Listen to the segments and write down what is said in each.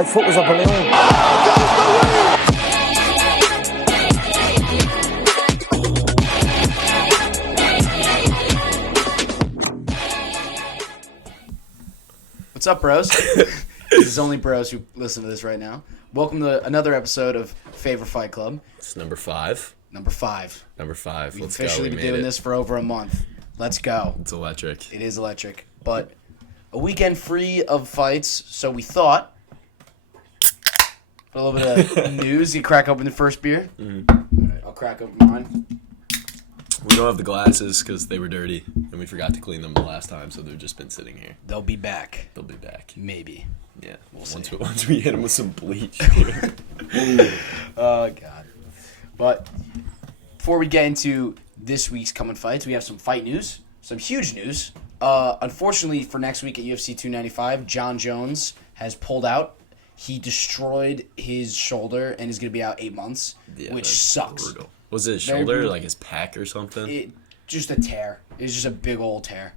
My foot was a balloon. What's up, bros? This is only bros who listen to this right now. Welcome to another episode of Faber Fight Club. It's number 5. Number 5. We've officially been doing this for over a month. Let's go. It's electric. It is electric. But a weekend free of fights, so we thought, for a little bit of news, you crack open the first beer. Mm-hmm. All right, I'll crack open mine. We don't have the glasses because they were dirty, and we forgot to clean them the last time, so they've just been sitting here. They'll be back. Maybe. Yeah. We'll once we hit them with some bleach. Oh, God. But before we get into this week's coming fights, we have some fight news, some huge news. Unfortunately, for next week at UFC 295, John Jones has pulled out. He destroyed his shoulder and is going to be out 8 months, which sucks. Brutal. Was it his shoulder, like his pec or something? Just a tear. It was just a big old tear.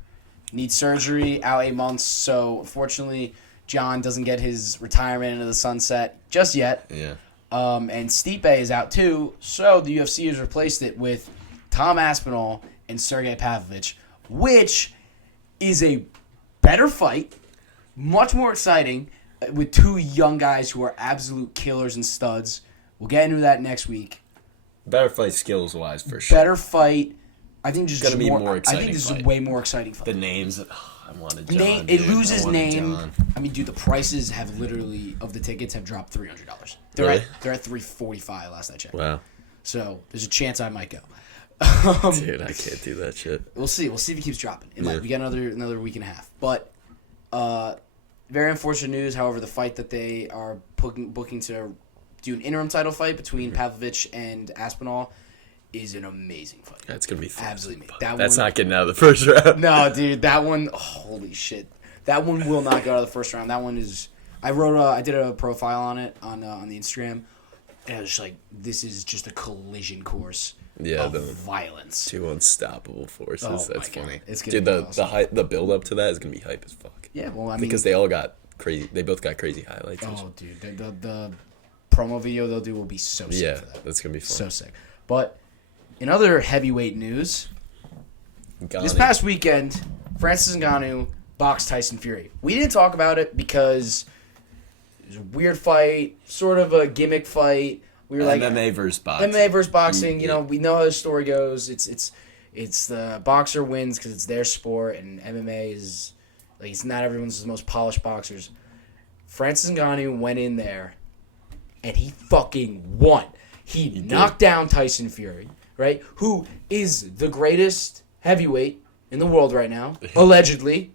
Needs surgery, out 8 months. So, unfortunately, John doesn't get his retirement into the sunset just yet. Yeah. And Stipe is out too. So, the UFC has replaced it with Tom Aspinall and Sergei Pavlovich, which is a better fight, much more exciting, with two young guys who are absolute killers and studs. We'll get into that next week. Better fight skills-wise, for sure. Better fight. I think just gonna be more exciting. I think this is fight. a way more exciting fight. The names. I wanted John. It loses name. John. I mean, dude, the prices have literally of the tickets have dropped $300. They're Really? at $345 last I checked. Wow. So there's a chance I might go. Dude, I can't do that shit. We'll see. We'll see if he keeps dropping. We got another week and a half. But very unfortunate news. However, the fight that they are booking to do an interim title fight between Pavlovich and Aspinall is an amazing fight. That's gonna be fun. Absolutely amazing. That's not getting out of the first round. No, dude, that one. Holy shit, that one will not go out of the first round. That one is. I did a profile on it on the Instagram, and I was just like, this is just a collision course. Yeah, of violence. Two unstoppable forces. Oh, That's funny. It's gonna Dude, be awesome. the build up to that is gonna be hype as fuck. Yeah, well, I mean, because they all got crazy. They both got crazy highlights. Oh, dude, the promo video they'll do will be so sick. Yeah, for that. that's gonna be fun. So sick. But in other heavyweight news, this Ngannou. past weekend, Francis Ngannou boxed Tyson Fury. We didn't talk about it because it was a weird fight, sort of a gimmick fight. We were like MMA versus boxing. MMA versus boxing. You know, we know how the story goes. It's the boxer wins because it's their sport, and MMA is like it's not everyone's most polished boxers. Francis Ngannou went in there, and he fucking won. He knocked down Tyson Fury, right? Who is the greatest heavyweight in the world right now, allegedly,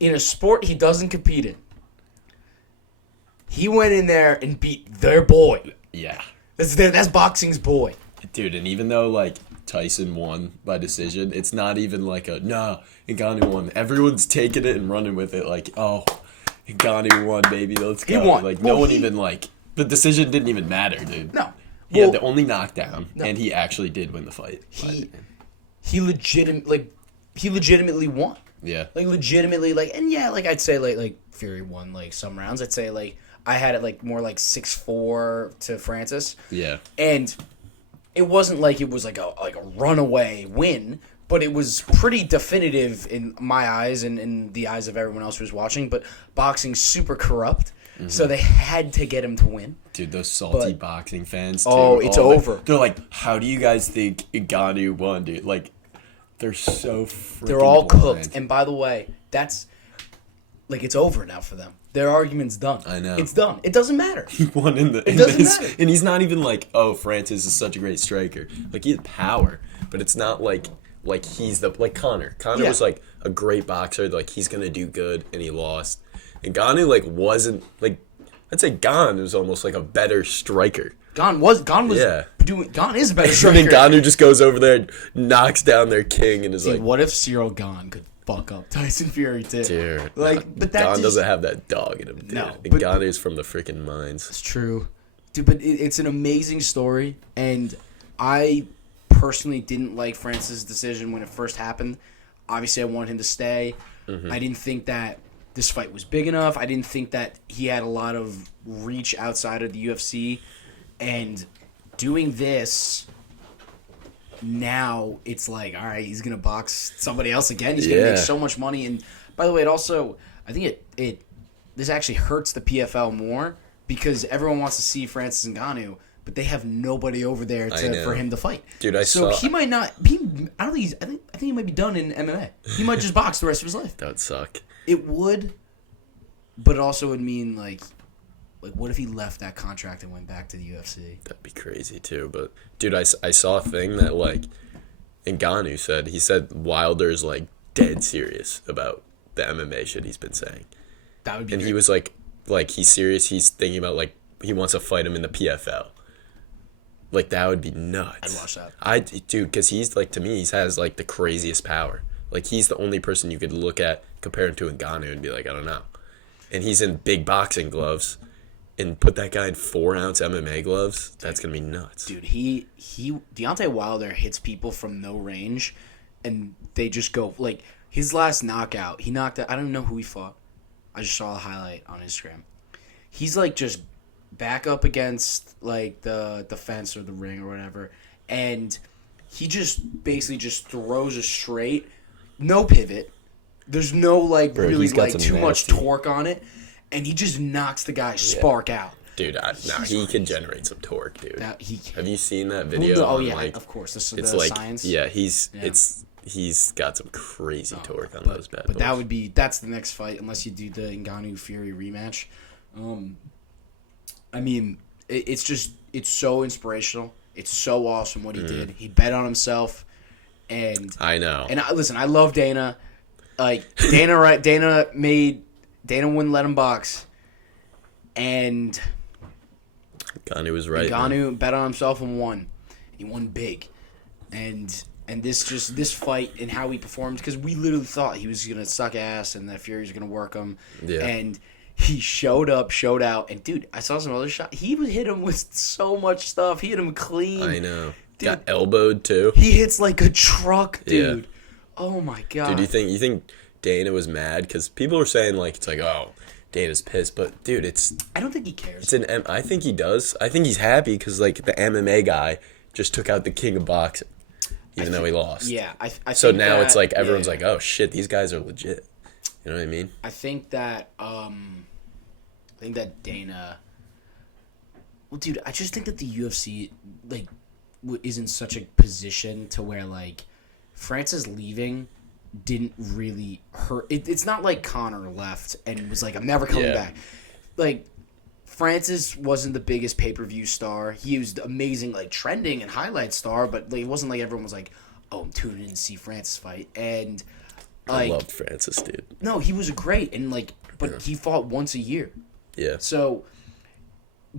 in a sport he doesn't compete in. He went in there and beat their boy. Yeah. That's boxing's boy. Dude, and even though, like, Tyson won by decision, it's not even like Ngannou won. Everyone's taking it and running with it like, oh, Ngannou won, baby, let's go. He won. Like, no one even, like, the decision didn't even matter, dude. No. He had the only knockdown, and he actually did win the fight. He legitimately won. Yeah. Like, legitimately, like, and yeah, like, I'd say, like Fury won, like, some rounds. I'd say, like, I had it, like, more like 6-4 to Francis. Yeah. And it wasn't like it was, like a runaway win, but it was pretty definitive in my eyes and in the eyes of everyone else who was watching. But boxing's super corrupt, so they had to get him to win. Dude, those salty boxing fans, too. Oh, it's over. They're like, how do you guys think Ngannou won, dude? Like, they're so freaking They're all blind. cooked. And by the way, that's, like, it's over now for them. Their argument's done. I know. It's done. It doesn't matter. He won in It doesn't matter. And he's not even like, oh, Francis is such a great striker. Like, he has power, but it's not like he's like Conor. Conor was like a great boxer. Like, he's gonna do good, and he lost. And Ngannou wasn't like, I'd say Gon was almost like a better striker. Gon is a better striker. And then Ngannou just goes over there and knocks down their king and is like, what if Cyril Gon could fuck up Tyson Fury too? dude, but that Gon doesn't have that dog in him, dude. No, and Ngannou's from the freaking mines. It's true, dude. But it's an amazing story, and I personally didn't like Francis' decision when it first happened. Obviously, I wanted him to stay. I didn't think that this fight was big enough. I didn't think that he had a lot of reach outside of the UFC. And doing this, now it's like, all right, he's going to box somebody else again. He's going to make so much money. And by the way, it also, I think this actually hurts the PFL more because everyone wants to see Francis Ngannou, but they have nobody over there for him to fight. Dude, he might not. I don't think I think he might be done in MMA. He might just box the rest of his life. That would suck. It would, but it also would mean like what if he left that contract and went back to the UFC? That'd be crazy too. But dude, I saw a thing that like Ngannou said Wilder's like dead serious about the MMA shit he's been saying. That would be. And great. He was like he's serious. He's thinking about like he wants to fight him in the PFL. Like, that would be nuts. I'd watch that. Dude, because he's, like, to me, he has, like, the craziest power. Like, he's the only person you could look at, compare him to Ngannou, and be like, I don't know. And he's in big boxing gloves. And put that guy in 4-ounce MMA gloves, that's going to be nuts. Dude, Deontay Wilder hits people from no range, and they just go, like, his last knockout, he knocked out, I don't know who he fought. I just saw a highlight on Instagram. He's, like, just back up against like the fence or the ring or whatever, and he just basically just throws a straight, no pivot. There's no like really like too much torque on it, and he just knocks the guy's spark out. Dude, he can generate some torque, dude. Have you seen that video? Well, of course. It's like science. Yeah, he's got some crazy torque on those bad boys. But that's the next fight unless you do the Ngannou Fury rematch. I mean, it's so inspirational. It's so awesome what he did. He bet on himself, and I know. And listen, I love Dana. Like Dana wouldn't let him box, and Ngannou was right. Ngannou bet on himself and won. He won big, and this fight and how he performed, because we literally thought he was gonna suck ass and that Fury was gonna work him, and. He showed up, showed out, and dude, I saw some other shots. He would hit him with so much stuff. He hit him clean. I know. Dude, got elbowed too. He hits like a truck, dude. Yeah. Oh my god. Dude, you think Dana was mad? Because people were saying like it's like, oh, Dana's pissed, but dude, I don't think he cares. I think he does. I think he's happy because like the MMA guy just took out the king of boxing, even though he lost. Yeah, I so think now it's like everyone's like, oh shit, these guys are legit. You know what I mean? I think that Dana. Well, dude, I just think that the UFC like is in such a position to where like Francis leaving didn't really hurt. It's not like Conor left and was like, I'm never coming back. Like Francis wasn't the biggest pay-per-view star. He was amazing, like trending and highlight star, but like, it wasn't like everyone was like, oh, I'm tuning in to see Francis fight. And like, I loved Francis, dude. No, he was great, and like, but he fought once a year. Yeah. So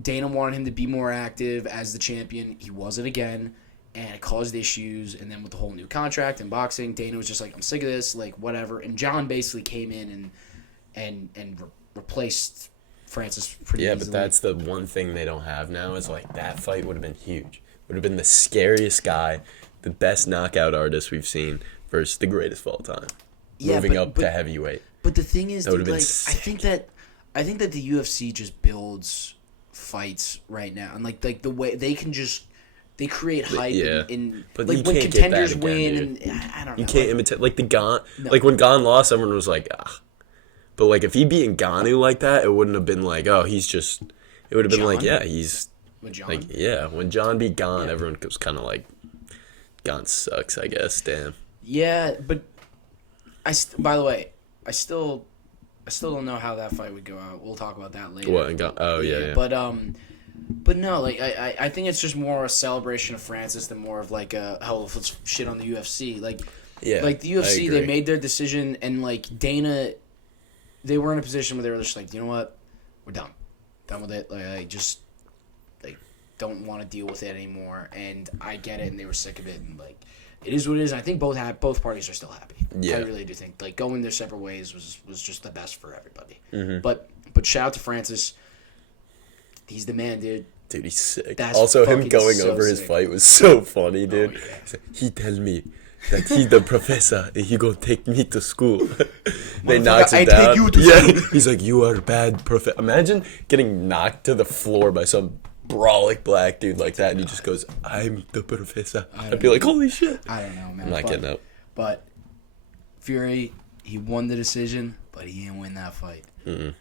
Dana wanted him to be more active as the champion. He wasn't again, and it caused issues. And then with the whole new contract and boxing, Dana was just like, I'm sick of this, like whatever. And John basically came in and replaced Francis pretty easily. But that's the one thing they don't have now is like that fight would have been huge. Would have been the scariest guy, the best knockout artist we've seen versus the greatest of all time. Moving up to heavyweight. But the thing is, dude, like, I think that the UFC just builds fights right now, and like the way they create hype. But like you when can't contenders get that again, win, dude. and I don't know. You can't imitate like the Gon. No. Like when Gon lost, everyone was like, ah. But like if he beat Ngannou like that, it wouldn't have been like, oh, he's just. It would have been like, yeah, he's. With John? Like when John beat Gon, everyone was kind of like, Gon sucks, I guess. Damn. Yeah, but by the way, I still don't know how that fight would go out. We'll talk about that later. What? Oh yeah. But no, like I think it's just more a celebration of Francis than more of like let's shit on the UFC. Like like the UFC, they made their decision, and like Dana, they were in a position where they were just like, you know what, we're done with it. Like I just like don't want to deal with it anymore, and I get it, and they were sick of it, and like. It is what it is. And I think both parties are still happy. Yeah. I really do think like going their separate ways was just the best for everybody. Mm-hmm. But shout out to Francis. He's the man, dude. Dude, he's sick. That's also, him going so over his sick. fight was so funny, dude. Oh, yeah. He tell me that he's the professor and he gonna take me to school. They knocks him down. Take you to school. He's like, you are a bad professor. Imagine getting knocked to the floor by some brawling black dude like that, and he just goes, I'm the professor. I'd be like, holy shit. I don't know, man. I'm not getting up. But Fury, he won the decision, but he didn't win that fight. Mm-mm.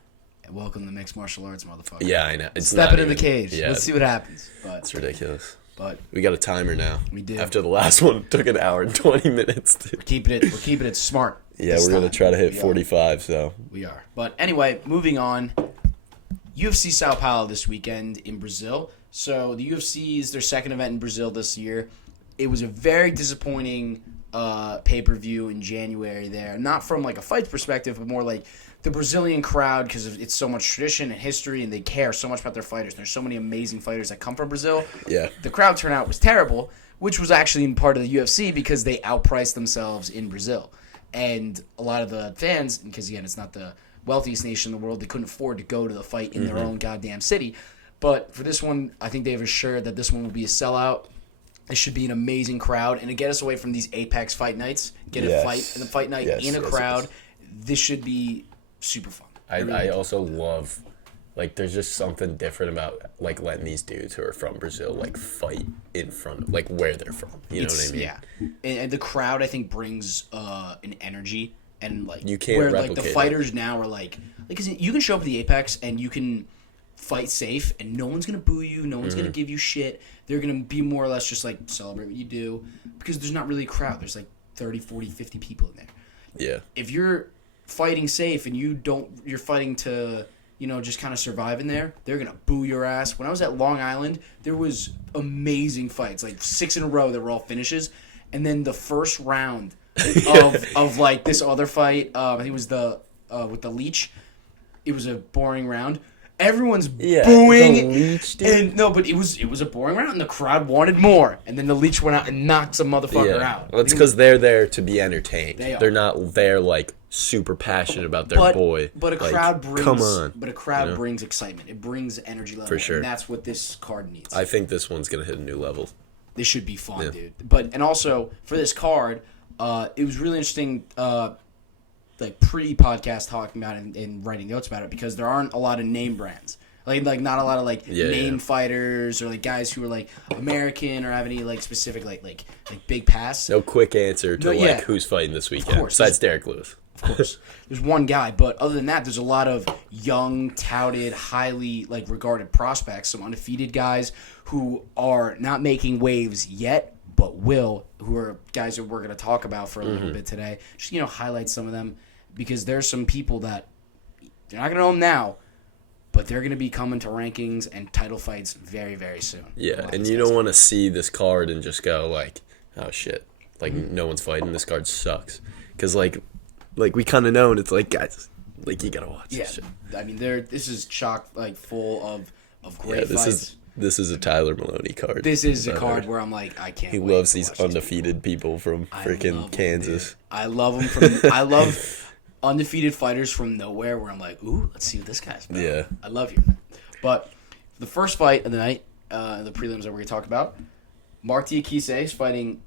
Welcome to mixed martial arts, motherfucker. Yeah, I know. It's Stepping in the cage. Yeah, let's see what happens. But it's ridiculous. But we got a timer now. We do. After the last one took an hour and 20 minutes. We're keeping it smart. Yeah, we're gonna try to hit 45. So we are. But anyway, moving on. UFC Sao Paulo this weekend in Brazil. So the UFC is their second event in Brazil this year. It was a very disappointing pay-per-view in January there. Not from like a fight perspective, but more like the Brazilian crowd, because it's so much tradition and history, and they care so much about their fighters. There's so many amazing fighters that come from Brazil. Yeah. The crowd turnout was terrible, which was actually part of the UFC because they outpriced themselves in Brazil. And a lot of the fans, because again, it's not the wealthiest nation in the world, they couldn't afford to go to the fight in their own goddamn city. But for this one, I think they've assured that this one will be a sellout. It should be an amazing crowd, and to get us away from these Apex fight nights, get a fight night in a crowd. This should be super fun. I also love, like, there's just something different about, like, letting these dudes who are from Brazil, like, fight in front of, like, where they're from. You know what I mean? Yeah. And the crowd, I think, brings an energy, and, like, you can't replicate like, the fighters now are, like, because you can show up at the Apex, and you can fight safe, and no one's going to boo you, no one's going to give you shit. They're going to be more or less just, like, celebrate what you do, because there's not really a crowd. There's, like, 30, 40, 50 people in there. Yeah. If you're fighting safe and you're fighting to, just kind of survive in there, they're going to boo your ass. When I was at Long Island, there was amazing fights, like 6 in a row that were all finishes. And then the first round of like this other fight, I think it was with the leech. It was a boring round. Everyone's booing. The leech, dude. But it was a boring round, and the crowd wanted more. And then the leech went out and knocked some motherfucker out. Well, it's because they're there to be entertained. They are. They're not there like super passionate about their boy. But a like, crowd brings. Come on. But a crowd brings excitement. It brings energy level. For sure. And that's what this card needs. I think this one's gonna hit a new level. This should be fun, dude. And also for this card, it was really interesting. Like pre-podcast talking about it and writing notes about it, because there aren't a lot of name brands. Like not a lot of name fighters or like guys who are like American or have any like specific like big pass. No quick answer to who's fighting this weekend besides Derrick Lewis. Of course, there's one guy, but other than that, there's a lot of young, touted, highly like regarded prospects, some undefeated guys who are not making waves yet, but will. Who are guys that we're going to talk about for a little bit today. Just highlight some of them, because there's some people that you're not going to know them now, but they're going to be coming to rankings and title fights very, very soon. Yeah, and you don't want to see this card and just go like, oh shit, like no one's fighting. This card sucks, because like we kind of know, and it's like, guys, like you gotta watch this shit. I mean, this is chock full of great fights. This is a Tyler Maloney card. This is a card where I'm like, I can't. He loves these undefeated people from freaking Kansas. I love them I love undefeated fighters from nowhere, where I'm like, ooh, let's see what this guy's about. Yeah. I love hearing that. But the first fight of the night, the prelims that we're going to talk about, Mark Diakise is fighting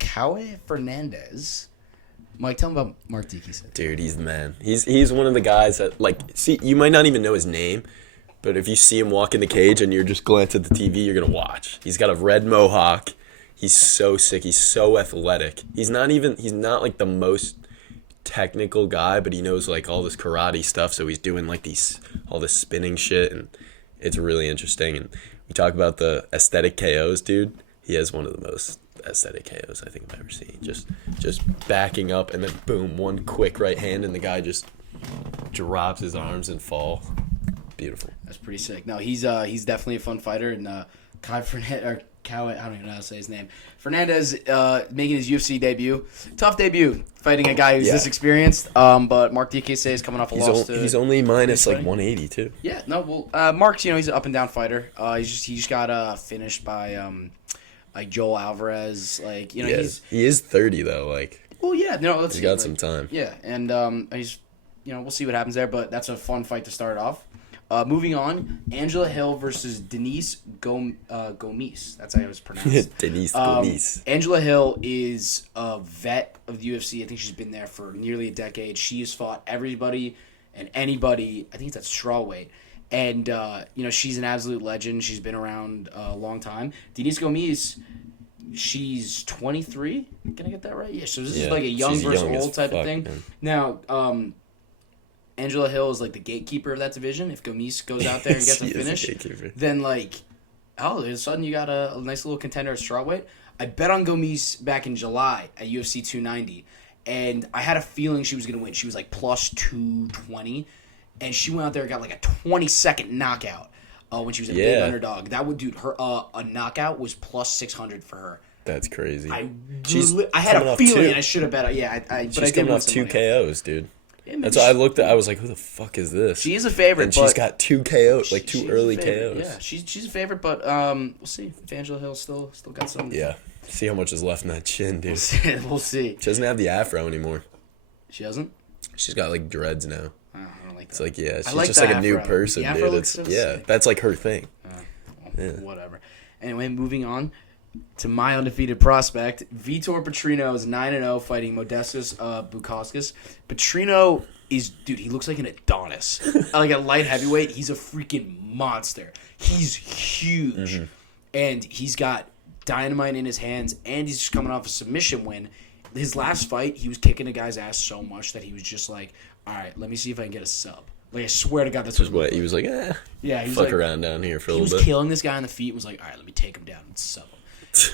Caio Fernandez. Mike, tell him about Mark Diakise. Dude, he's the man. He's one of the guys that, like, see, you might not even know his name, but if you see him walk in the cage and you're just glancing at the TV, you're going to watch. He's got a red mohawk. He's so sick. He's so athletic. He's not like the most technical guy, but he knows like all this karate stuff, so he's doing like all this spinning shit, and it's really interesting. And we talk about the aesthetic KOs, dude. He has one of the most aesthetic KOs I think I've ever seen. Just backing up and then boom, one quick right hand, and the guy just drops his arms and fall. Beautiful. That's pretty sick. No, he's definitely a fun fighter, and Caio, I don't even know how to say his name. Fernandez making his UFC debut. Tough debut, fighting a guy who's this experienced. But Mark Diakise is coming off a loss. He's only minus like 180 too. Yeah, no, well, Mark's he's an up and down fighter. He just got finished by like Joel Alvarez. Like he is 30 though. Like, well, yeah, no, let's he's see, got some time. Yeah, and he's we'll see what happens there. But that's a fun fight to start off. Moving on, Angela Hill versus Denise Gomes. That's how it was pronounced. Denise Gomes. Angela Hill is a vet of the UFC. I think she's been there for nearly a decade. She has fought everybody and anybody. I think it's at strawweight. And, she's an absolute legend. She's been around a long time. Denise Gomes, she's 23. Can I get that right? Yeah, so this is like a young versus old type of thing. Man. Now, Angela Hill is like the gatekeeper of that division. If Gomes goes out there and gets a finish, then all of a sudden you got a nice little contender at strawweight. I bet on Gomes back in July at UFC 290, and I had a feeling she was going to win. She was like plus 220, and she went out there and got like a 20-second knockout when she was a big underdog. That would, dude, her a knockout was plus 600 for her. That's crazy. I had a feeling I should have bet. She's coming off 2 KOs, dude. Yeah, that's why I looked at. I was like, "Who the fuck is this?" She is a favorite, and she's got 2 KOs, like 2 early KOs. Yeah, she's a favorite, but we'll see. If Angela Hill still got some. Yeah, see how much is left in that chin, dude. We'll see. She doesn't have the afro anymore. She doesn't. She's got like dreads now. I don't like that. It's like she's like just like afro. a new person, dude. It's that's like her thing. Whatever. Anyway, moving on to my undefeated prospect, Vitor Petrino is 9-0 fighting Modestas Bukauskas. Petrino is, dude, he looks like an Adonis. Like a light heavyweight, he's a freaking monster. He's huge. And he's got dynamite in his hands, and he's just coming off a submission win. His last fight, he was kicking a guy's ass so much that he was just like, all right, let me see if I can get a sub. Like, I swear to God, that's what he was like, yeah, he was fuck around down here for a little bit. He was killing this guy on the feet and was like, all right, let me take him down and sub him.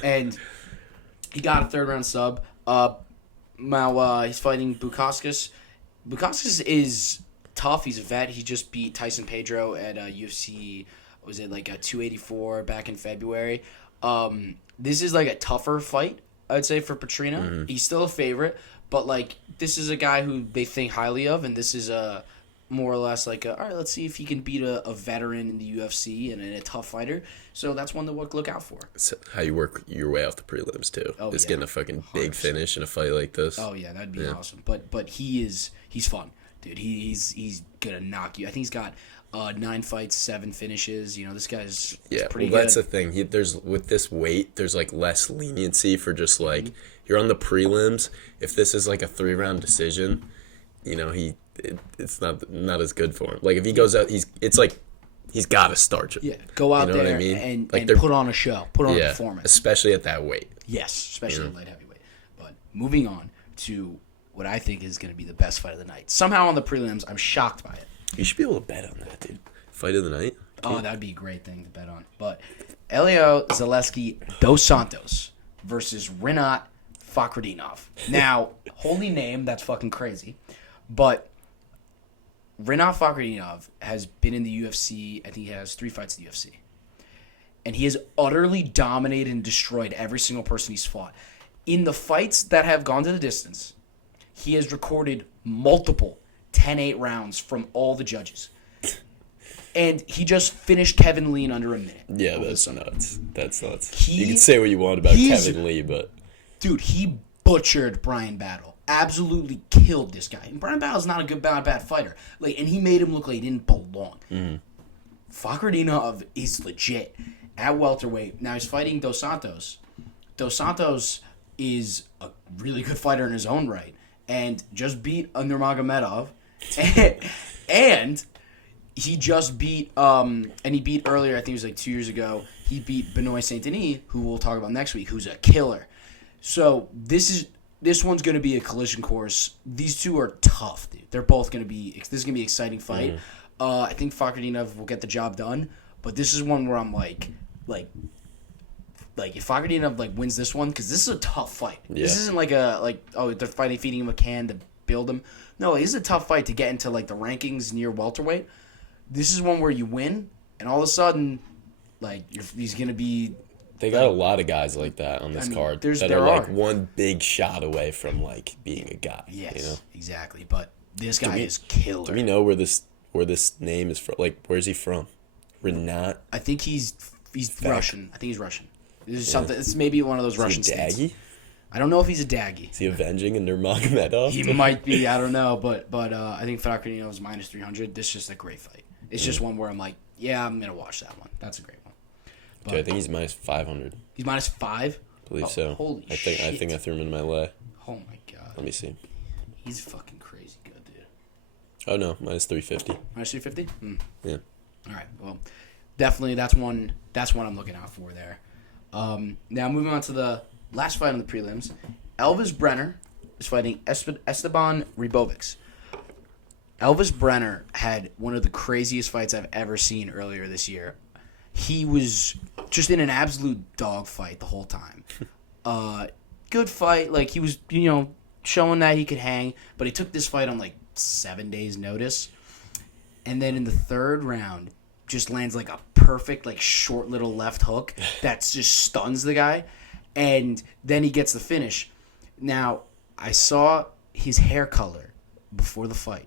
And he got a third-round sub. Now he's fighting Bukauskas. Bukauskas is tough. He's a vet. He just beat Tyson Pedro at UFC, was it like a 284 back in February. This is like a tougher fight, I would say, for Petrino. He's still a favorite, but like this is a guy who they think highly of, and this is a more or less like, all right, let's see if he can beat a veteran in the UFC and a tough fighter. So that's one to look out for. That's how you work your way off the prelims, too. It's getting a fucking big finish in a fight like this. Oh, yeah, that'd be awesome. But he's fun, dude. He's going to knock you. I think he's got 9 fights, 7 finishes. You know, this guy's pretty good. That's the thing. With this weight, there's like less leniency for just like, you're on the prelims. If this is like a 3-round decision, you know, it's not as good for him. Like if he goes out, he's got to start it. Yeah, go out there and put on a show, put on a performance, especially at that weight. Yes, especially at light heavyweight. But moving on to what I think is going to be the best fight of the night. Somehow on the prelims, I'm shocked by it. You should be able to bet on that, dude. Fight of the night. Oh, that'd be a great thing to bet on. But Elio Zaleski dos Santos versus Rinat Fakhretdinov. Now, holy name, that's fucking crazy. But Rinat Fakhretdinov has been in the UFC. I think he has 3 fights in the UFC. And he has utterly dominated and destroyed every single person he's fought. In the fights that have gone to the distance, he has recorded multiple 10-8 rounds from all the judges. And he just finished Kevin Lee in under a minute. Yeah, that's nuts. That's nuts. You can say what you want about Kevin Lee, but... Dude, he butchered Brian Battle. Absolutely killed this guy. And Brian Battle's not a bad fighter. Like, and he made him look like he didn't belong. Fakhretdinov is legit at welterweight. Now he's fighting Dos Santos. Dos Santos is a really good fighter in his own right, and just beat Nurmagomedov, and he just beat and he beat earlier. I think it was like 2 years ago. He beat Benoit Saint Denis, who we'll talk about next week, who's a killer. So this one's going to be a collision course. These two are tough, dude. They're both going to be. This is going to be an exciting fight. I think Fakhretdinov will get the job done, but this is one where I'm like if Fakhretdinov wins this one, because this is a tough fight. Yeah. This isn't they're feeding him a can to build him. No, this is a tough fight to get into the rankings near welterweight. This is one where you win, and all of a sudden, he's going to be. They got a lot of guys like that on this card that are one big shot away from being a guy. Yes, you know? Exactly. But this guy is killer. Do we know where this name is from? Where's he from? Renat? I think he's Russian. I think he's Russian. This is something. It's maybe one of those Russian states. Daggy? I don't know if he's a Daggy. Is he avenging a Nurmagomedov? He might be. I don't know, but I think Fakhretdinov is minus 300. This is just a great fight. It's just one where I'm like, yeah, I'm gonna watch that one. That's a great one. Dude, I think he's minus 500. He's minus 5. I believe so. Holy I shit! think I threw him in my lay. Oh my god. Let me see. He's fucking crazy good, dude. Oh no, minus 350. Minus 350. Yeah. All right. Well, definitely that's one I'm looking out for there. Now moving on to the last fight on the prelims, Elvis Brenner is fighting Esteban Ribovics. Elvis Brenner had one of the craziest fights I've ever seen earlier this year. He was just in an absolute dogfight the whole time. Good fight. Like, he was, showing that he could hang, but he took this fight on, 7 days' notice. And then in the third round, just lands, a perfect, short little left hook that just stuns the guy. And then he gets the finish. Now, I saw his hair color before the fight.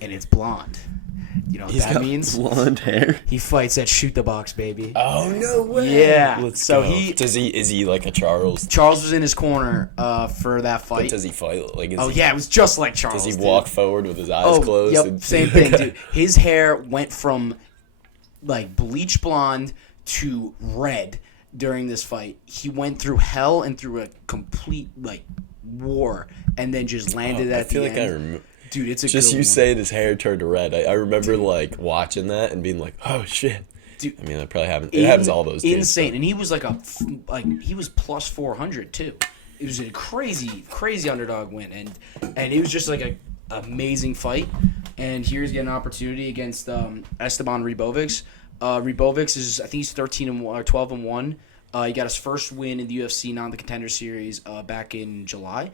And it's blonde. You know what that means? Blonde hair. He fights at Shoot the Box, baby. Oh no way! Yeah. Let's so go. Is he like a Charles? Charles was in his corner for that fight. But does he fight it was just like Charles. Does he walk forward with his eyes closed? Yep, same thing, dude. His hair went from bleach blonde to red during this fight. He went through hell and through a complete war, and then just landed at the end. I remember. Dude, it's a just good you one. saying his hair turned red. I remember watching that and being like, oh shit. Dude, I mean, that probably happens. It happens to all those dudes. Insane, and he was he was plus 400 too. It was a crazy underdog win, and it was just a amazing fight. And here's getting an opportunity against Esteban Ribovics. Ribovics is, I think he's 13-1 or 12-1. He got his first win in the UFC non-contender series back in July.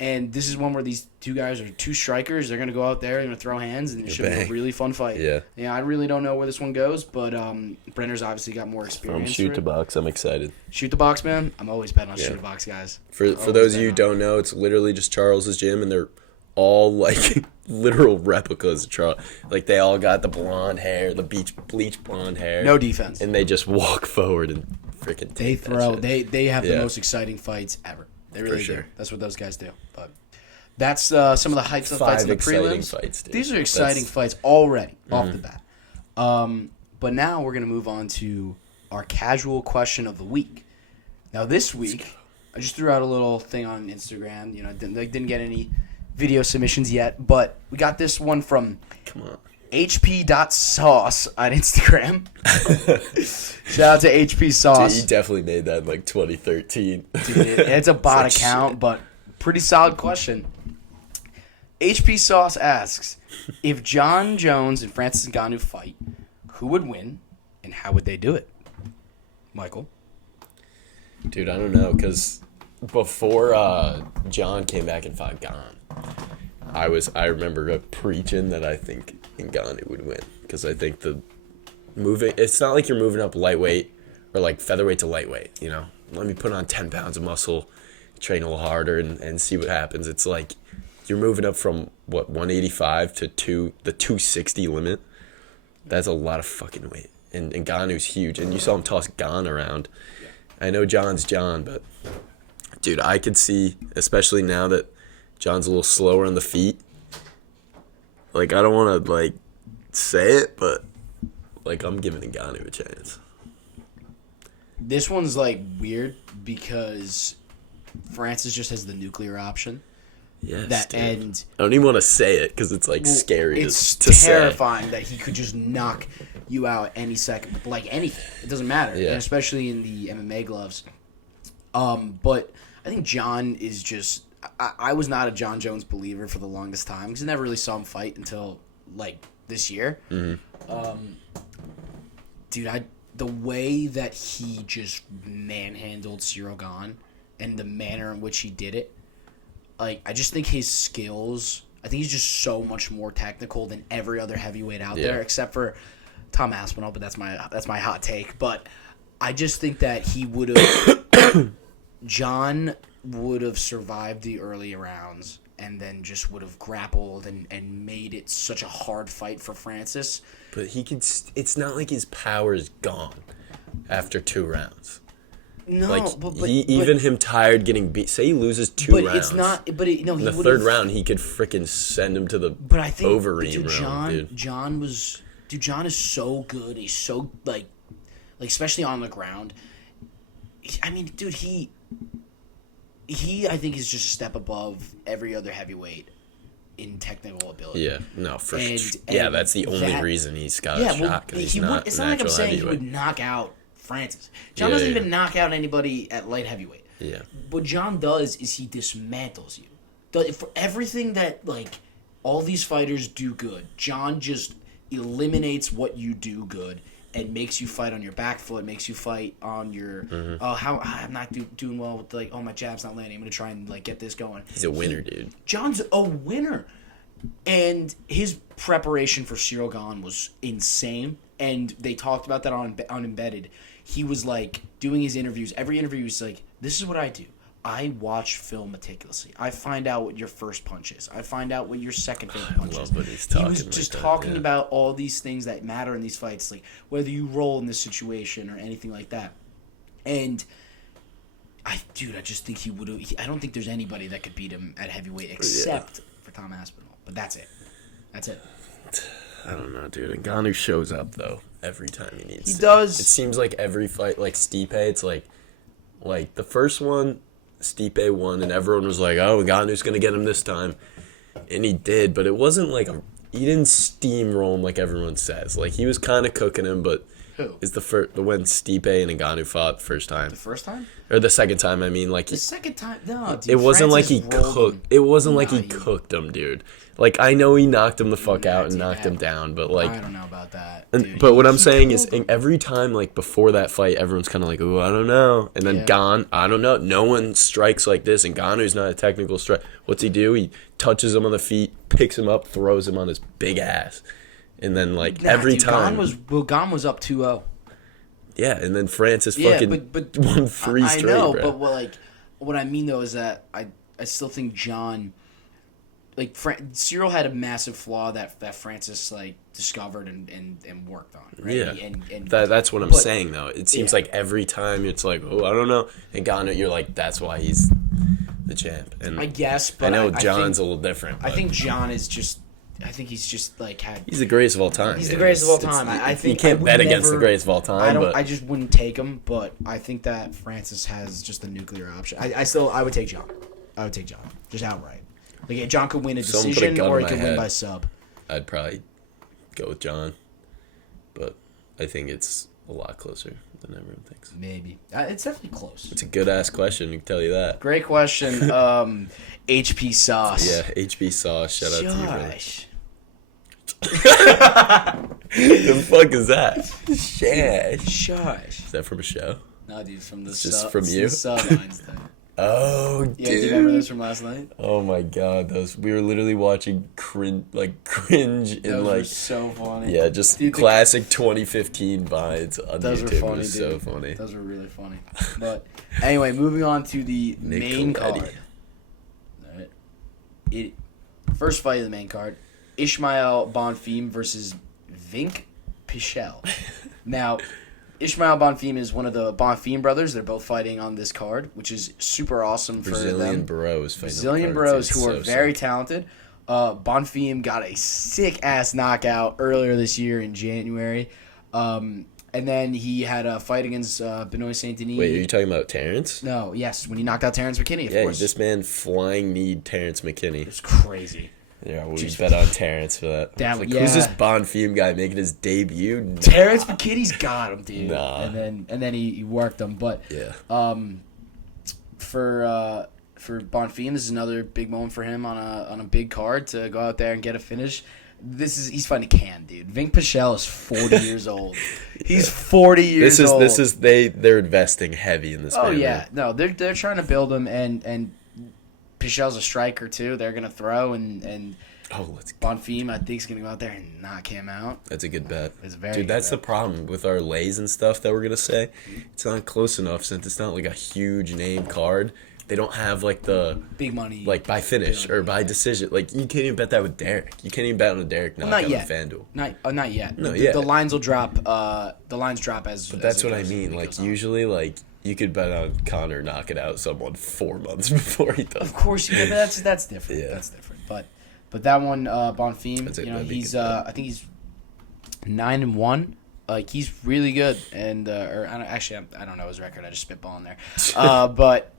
And this is one where these two guys are two strikers. They're going to go out there, they're going to throw hands, and it should be a really fun fight. Yeah. Yeah, I really don't know where this one goes, but Brenner's obviously got more experience. From Shoot the Box, I'm excited. Shoot the Box, man. I'm always betting on Shoot the Box, guys. For those of you who don't know, it's literally just Charles's gym, and they're all literal replicas of Charles. They all got the blonde hair, the bleach blonde hair. No defense. And they just walk forward and freaking take that shit. They have the most exciting fights ever. They really do. That's what those guys do. But that's some of the hypes of fights in the prelims. Fights, dude. These are exciting fights already off the bat. But now we're going to move on to our casual question of the week. Now this week, I just threw out a little thing on Instagram. Didn't get any video submissions yet, but we got this one from HP.Sauce on Instagram. Shout out to HP.Sauce. Dude, you definitely made that in 2013. Dude, it's a bot account, shit. But pretty solid question. HP.Sauce asks, if John Jones and Francis Ngannou fight, who would win and how would they do it? Michael? Dude, I don't know, because before John came back and fought Gon, I remember preaching that I think Ngannou would win, because I think it's not like you're moving up lightweight or featherweight to lightweight, let me put on 10 pounds of muscle, train a little harder and see what happens. It's you're moving up from 185 to the 260 limit. That's a lot of fucking weight, and Ngannou's huge, and you saw him toss Gon around. I know John's John, but dude, I could see, especially now that John's a little slower on the feet. I don't want to say it, but I'm giving Ngannou a chance. This one's weird because Francis just has the nuclear option. Yes, and I don't even want to say it because it's scary. It's to terrifying say. That he could just knock you out any second, anything. It doesn't matter, and especially in the MMA gloves. But I think John is just. I was not a John Jones believer for the longest time because I never really saw him fight until this year. Mm-hmm. Dude, the way that he just manhandled Cyril Gane and the manner in which he did it, I just think his skills. I think he's just so much more technical than every other heavyweight out there, except for Tom Aspinall. But that's my hot take. But I just think that he would have. John would have survived the early rounds and then just would have grappled and made it such a hard fight for Francis. But he could. It's not like his power is gone after 2 rounds. No, Like but him tired getting beat. Say he loses 2 rounds. But it's not. But no, he in the would've- third round, he could freaking send him to the But I think overeem room, dude. John is so good. He's so like especially on the ground. I mean, dude, he I think is just a step above every other heavyweight in technical ability. Yeah, no, for sure. And Yeah, that's the only reason he's got a shot. Because he's not it's a not like I'm natural saying heavyweight. he would knock out Francis. John doesn't even knock out anybody at light heavyweight. Yeah. What John does is he dismantles you. For everything that like all these fighters do good, John just eliminates what you do good and makes you fight on your back foot, makes you fight on your I'm not doing well with like my jab's not landing. I'm gonna try and like get this going. He's a winner, dude. John's a winner, and his preparation for Cyril Gane was insane. And they talked about that on Embedded. He was like doing his interviews. Every interview was like, "This is what I do. I watch film meticulously. I find out what your first punch is. I find out what your second favorite punch is." He was just talking about all these things that matter in these fights, like whether you roll in this situation or anything like that. And I just think he would have. I don't think there's anybody that could beat him at heavyweight except for Tom Aspinall. But that's it. That's it. I don't know, dude. Ngannou shows up though every time he needs. He does. It seems like every fight, like Stipe, it's like the first one, Stipe won, and everyone was like, "Oh, Ngannou's gonna get him this time," and he did. But it wasn't like he didn't steamroll him like everyone says. Like he was kind of cooking him, but who is the when Stipe and Ngannou fought the first time? The first time or the second time? I mean, like the second time. No, dude, it wasn't Francis like he cooked. It wasn't like he cooked him, dude. Like I know he knocked him the fuck out and knocked him down, but like I don't know about that. But what I'm saying is, every time like before that fight, everyone's kind of like, "Oh, I don't know," and then Gane, I don't know. No one strikes like this, and Ngannou's not a technical strike. What's he do? He touches him on the feet, picks him up, throws him on his big ass, and then every time Gane was up 2-0. Yeah, and then Francis fucking won 3 straight. I know, bro. But what I mean though is that I still think John. Like Cyril had a massive flaw that Francis like discovered and worked on. Right? Yeah, and that's what I'm saying though. It seems like every time it's like, oh, I don't know, and Ngannou, you're like, that's why he's the champ. And I guess, but I know John's a little different. I think John is just. I think he's just like he's the greatest of all time. He's the greatest of all time. I think you can't bet against the greatest of all time. I just wouldn't take him, but I think that Francis has just a nuclear option. I would take John. I would take John just outright. Like John could win a decision, or he could win by sub. I'd probably go with John, but I think it's a lot closer than everyone thinks. Maybe it's definitely close. It's a good ass question. I can tell you that. Great question. HP.Sauce. Yeah, HP.Sauce. Shout out to you, brother. The fuck is that? Shush. Is that from a show? No, dude, from the just from you. Oh, dude. Yeah, do you remember those from last night? Oh my god, we were literally watching cringe those were so funny. Yeah, just classic 2015 vibes on those YouTube. Were funny, it was so funny. Those were really funny. But anyway, moving on to the main card. Alright. First fight of the main card, Ismail Bonfim versus Vink Pichel. Now, Ismail Bonfim is one of the Bonfim brothers. They're both fighting on this card, which is super awesome for them. Brazilian bros who are very talented. Bonfim got a sick-ass knockout earlier this year in January. And then he had a fight against Benoit Saint-Denis. Wait, are you talking about Terrence? No, yes, when he knocked out Terrence McKinney, of course. Yeah, this man flying-kneed Terrence McKinney. It's crazy. Yeah, we bet on Terrence for that. Who's this Bonfim guy making his debut? Nah. Terrence McKinney's got him, dude. Nah. And then he worked him, but yeah. For Bonfim, this is another big moment for him on a big card to go out there and get a finish. He's fighting a can, dude. Vink Pichel is 40 years old. He's 40 years old. They're investing heavy in this. Oh yeah, no, they're trying to build him and. Pichel's a striker too. They're gonna throw and Bonfim I think is gonna go out there and knock him out. That's a good bet. It's very dude. That's the problem with our lays and stuff that we're gonna say. It's not close enough since it's not like a huge name card. They don't have like the big money like by finish or by decision. Like you can't even bet that with Derrick. You can't even bet on a Derrick knockout on FanDuel. Not yet. No, the lines will drop. The lines drop as. But that's what I mean. Like usually, like You could bet on Conor knocking out someone 4 months before he does. Of course, yeah, that's different. Yeah. That's different. But that one, Bonfim, he's I think he's 9-1. Like, he's really good, and I don't know his record. I just spitballing there. But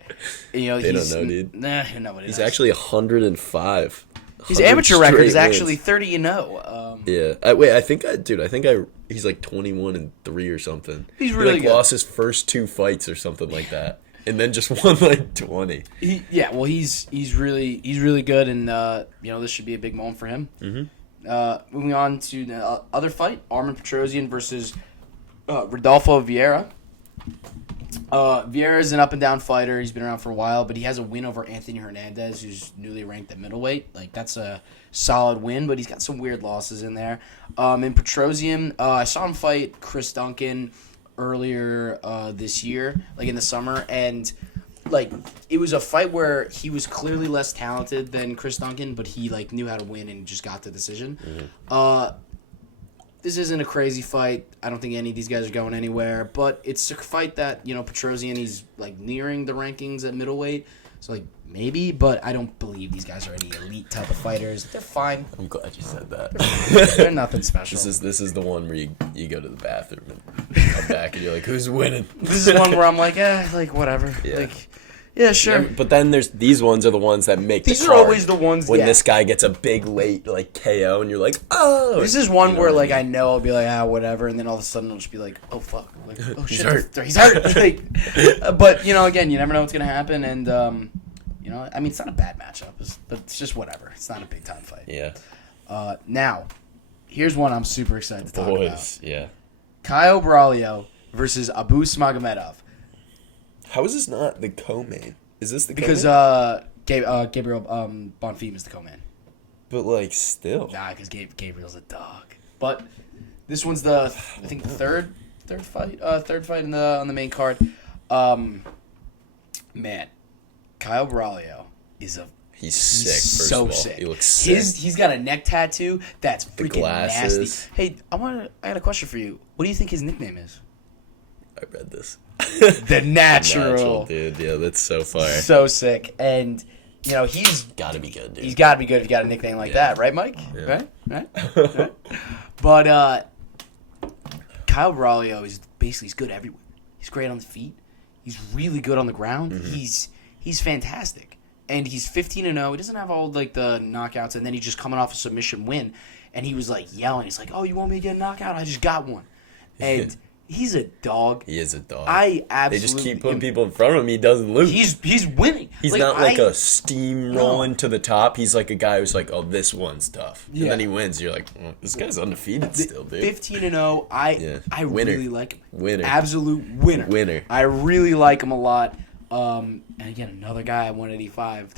they don't know, dude. Nah, no, he's actually 105. His amateur record is actually wins. 30-0. Yeah. I think he's like 21-3 or something. He's really he good. Lost his first 2 fights or something like that, and then just won like 20. He's really good, and this should be a big moment for him. Mm-hmm. Moving on to the other fight, Armen Petrosyan versus Rodolfo Vieira. Vieira is an up-and-down fighter. He's been around for a while, but he has a win over Anthony Hernandez, who's newly ranked at middleweight. Like, that's a solid win, but he's got some weird losses in there. And Petrosyan, I saw him fight Chris Duncan earlier this year, like in the summer, and like, it was a fight where he was clearly less talented than Chris Duncan, but he like knew how to win and just got the decision. Mm-hmm. This isn't a crazy fight. I don't think any of these guys are going anywhere, but it's a fight that, Petrosyan, he's like nearing the rankings at middleweight, so like maybe, but I don't believe these guys are any elite type of fighters. They're fine. I'm glad you said that. They're nothing special. This is the one where you go to the bathroom and come back and you're like, who's winning? This is one where I'm like, whatever. Yeah. Yeah, sure. But then these ones are the ones that make these the are card. always the ones when this guy gets a big late like KO and you're like, oh. This is one where like I know I'll be like, whatever, and then all of a sudden I'll just be like, oh fuck, like, oh He's shit, hurt. He's hurt. Like, but again, you never know what's gonna happen, and I mean, it's not a bad matchup, but it's just whatever. It's not a big time fight. Yeah. Now, here's one I'm super excited to talk about. Yeah. Caio Braulio versus Abus Magomedov. How is this not the co-main? Is this the because co-main? Gabriel Bonfim is the co-man. But like still. Nah, because Gabriel's a dog. But this one's the third fight on the main card. Man, Caio Braulio is he's sick. First so of all. sick. He looks sick. He's got a neck tattoo that's freaking glasses. nasty. Hey, I got a question for you. What do you think his nickname is? I read this. The natural. Dude. Yeah, that's so fire. So sick. And, he's Gotta be good, dude. He's got to be good if you got a nickname like that, right, Mike? Yeah. Right? But Caio Braulio he's good everywhere. He's great on the feet. He's really good on the ground. Mm-hmm. He's fantastic. And he's 15-0. He doesn't have all like the knockouts, and then he's just coming off a submission win. And he was like yelling. He's like, "Oh, you want me to get a knockout? I just got one." And he's a dog. He is a dog. I absolutely. They just keep putting people in front of him. He doesn't lose. He's winning. He's not like a steamrolling to the top. He's like a guy who's like, oh, this one's tough. Yeah. And then he wins. You're like, well, this guy's undefeated still, dude. 15-0. I really like him. Winner. Absolute winner. Winner. I really like him a lot. And again, another guy at 185.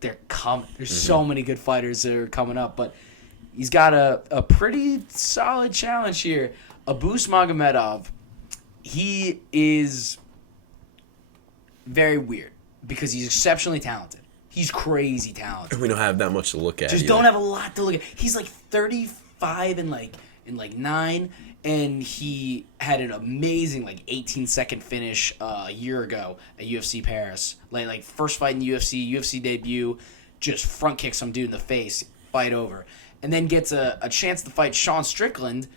They're coming. There's so many good fighters that are coming up, but he's got a pretty solid challenge here. Abus Magomedov, he is very weird because he's exceptionally talented. He's crazy talented. We don't have that much to look at. Just don't have a lot to look at. He's like 35 and 9, and he had an amazing 18-second finish a year ago at UFC Paris. Like first fight in the UFC debut, just front kick some dude in the face, fight over, and then gets a chance to fight Sean Strickland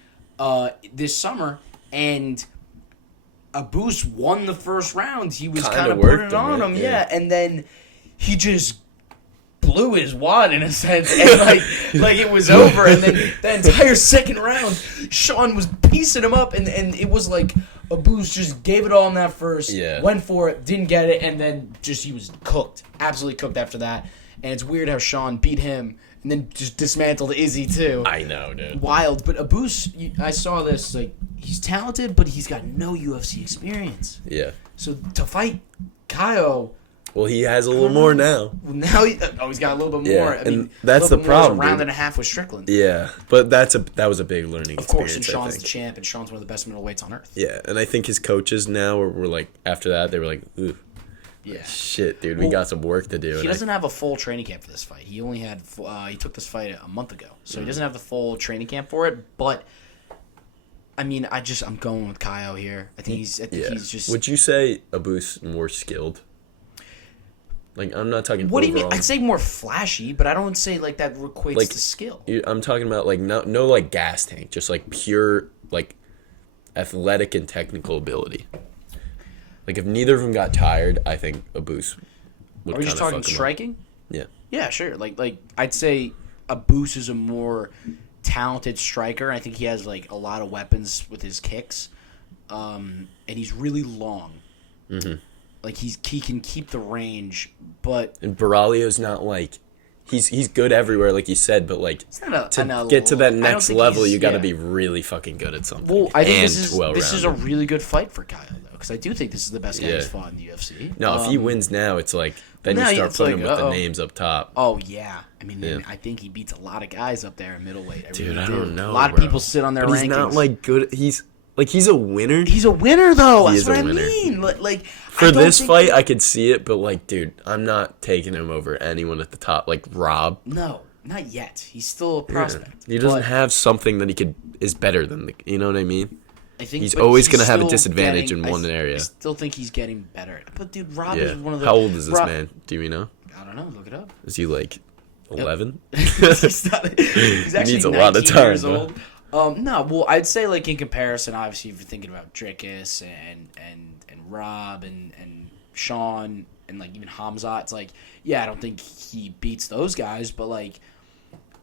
this summer, and Abus won the first round. He was kind of putting it on him, yeah, and then he just blew his wad in a sense, and like it was over. And then the entire second round, Sean was piecing him up, and it was like Abus just gave it all in that first, went for it, didn't get it, and then just he was cooked, absolutely cooked after that. And it's weird how Sean beat him and then just dismantled Izzy too. I know, dude. Wild. But Abus, I saw this, he's talented, but he's got no UFC experience. Yeah. So to fight Caio... Well, he has a little more now. Well, now he's got a little bit more. Yeah, and that's the problem. A round and a half with Strickland. Yeah, but that was a big learning experience. Of course, and Sean's the champ, and Sean's one of the best middleweights on earth. Yeah, and I think his coaches now were like, after that, they were like, ooh. Yeah. Shit, dude, we got some work to do. He doesn't have a full training camp for this fight. He only had he took this fight a month ago, so he doesn't have the full training camp for it. But mean, I'm going with Kyle here. I think he's just. Would you say Abus more skilled? Like, I'm not talking. What overall. do you mean? I'd say more flashy, but I don't say like that equates like, to skill. I'm talking about like no like gas tank, just like pure like athletic and technical ability. Like if neither of them got tired, I think Abus would. Are we just talking striking? Yeah. Yeah, sure. Like I'd say Abus is a more talented striker. I think he has like a lot of weapons with his kicks, and he's really long. Mm-hmm. Like he can keep the range, but and Baralio's not like he's good everywhere, like you said, but like to get to that next level, you got to be really fucking good at something. Well, I think this is a really good fight for Kyle though, because I do think this is the best guy he's fought in the UFC. No, if he wins now, it's like then you start putting him with the names up top. Oh yeah, I mean, I think he beats a lot of guys up there in middleweight. Dude, I don't know. A lot of people sit on their rankings. He's not like good. He's a winner. He's a winner, though. That's what I mean. Like for this fight, I could see it, but like, dude, I'm not taking him over anyone at the top. Like Rob. No, not yet. He's still a prospect. He doesn't have something that is better than you know what I mean? I think he's always going to have a disadvantage in one area. I still think he's getting better. But dude, Rob is one of the. How old is this man? Do you know? I don't know. Look it up. Is he like 11? He's actually he needs a lot of time. Years old. No, well, I'd say like in comparison, obviously, if you're thinking about Drickus and Rob and Sean and like even Hamza, it's like, yeah, I don't think he beats those guys, but like,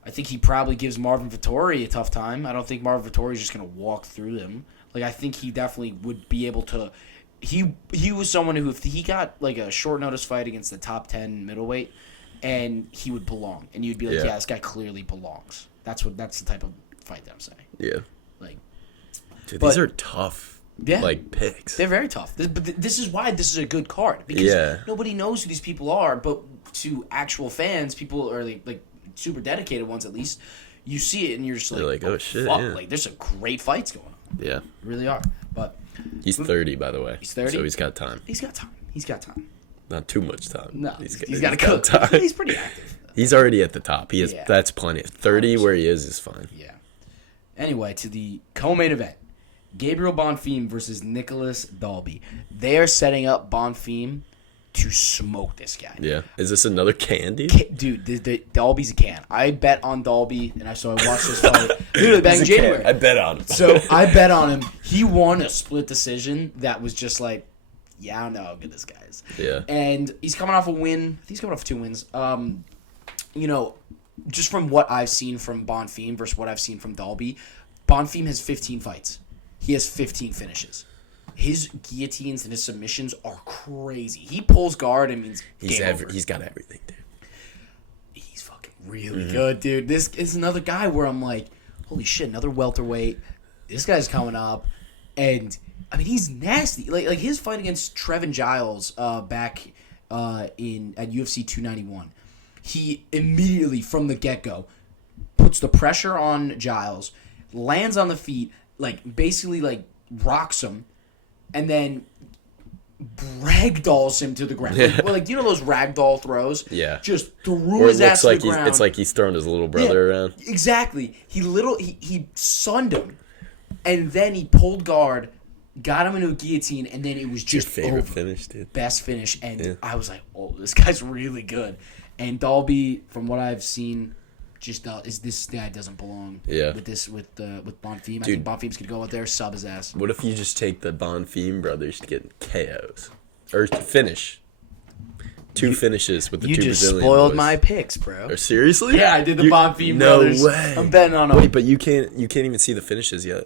I think he probably gives Marvin Vettori a tough time. I don't think Marvin Vettori is just gonna walk through them. Like, I think he definitely would be able to. He was someone who, if he got like a short notice fight against the top 10 middleweight, and he would belong, and you'd be like, yeah, this guy clearly belongs. That's the type of fight that I'm saying. Yeah. Like, dude, these are tough. Yeah. Like picks. They're very tough. But this is why this is a good card, because nobody knows who these people are, but to actual fans, people are like super dedicated ones at least. You see it and you're just like, oh shit, fuck. Yeah. Like, there's some great fights going on. Yeah. Really are. But he's 30, by the way. He's 30. So he's got time. He's got time. Not too much time. No, he's got to cook. Time. He's pretty active. He's already at the top. He is. Yeah. That's plenty. 30 where he is fine. Yeah. Anyway, to the co-main event, Gabriel Bonfim versus Nicholas Dalby. They are setting up Bonfim to smoke this guy. Yeah. Is this another candy? Dude, the Dalby's a can. I bet on Dalby, and I watched this fight. Literally back in January. I bet on him. So I bet on him. He won a split decision that was just like, yeah, I don't know how good this guy is. Yeah. And he's coming off a win. I think he's coming off 2 wins. Just from what I've seen from Bonfim versus what I've seen from Dalby, Bonfim has 15 fights. He has 15 finishes. His guillotines and his submissions are crazy. He pulls guard and means he's got everything, dude. He's fucking really good, dude. This is another guy where I'm like, holy shit, another welterweight. This guy's coming up, and I mean he's nasty. Like his fight against Trevin Giles back at UFC 291. He immediately from the get-go puts the pressure on Giles, lands on the feet, like basically like rocks him, and then ragdolls him to the ground. Yeah. Well, like, do you know those ragdoll throws? Yeah. Just threw his ass to the ground. It's like he's throwing his little brother around. Exactly. He sunned him, and then he pulled guard, got him into a guillotine, and then it was just your favorite finish, dude. Best finish, and I was like, oh, this guy's really good. And Dalby, from what I've seen, just is this guy doesn't belong. Yeah. With Bonfim. I think Bonfim's gonna go out there, sub his ass. What if you just take the Bonfim brothers to get KOs or to finish? Two finishes with the two Brazilian boys. You just spoiled my picks, bro. Seriously? Yeah, I did the Bonfim brothers. No way. I'm betting on them. Wait, but you can't even see the finishes yet.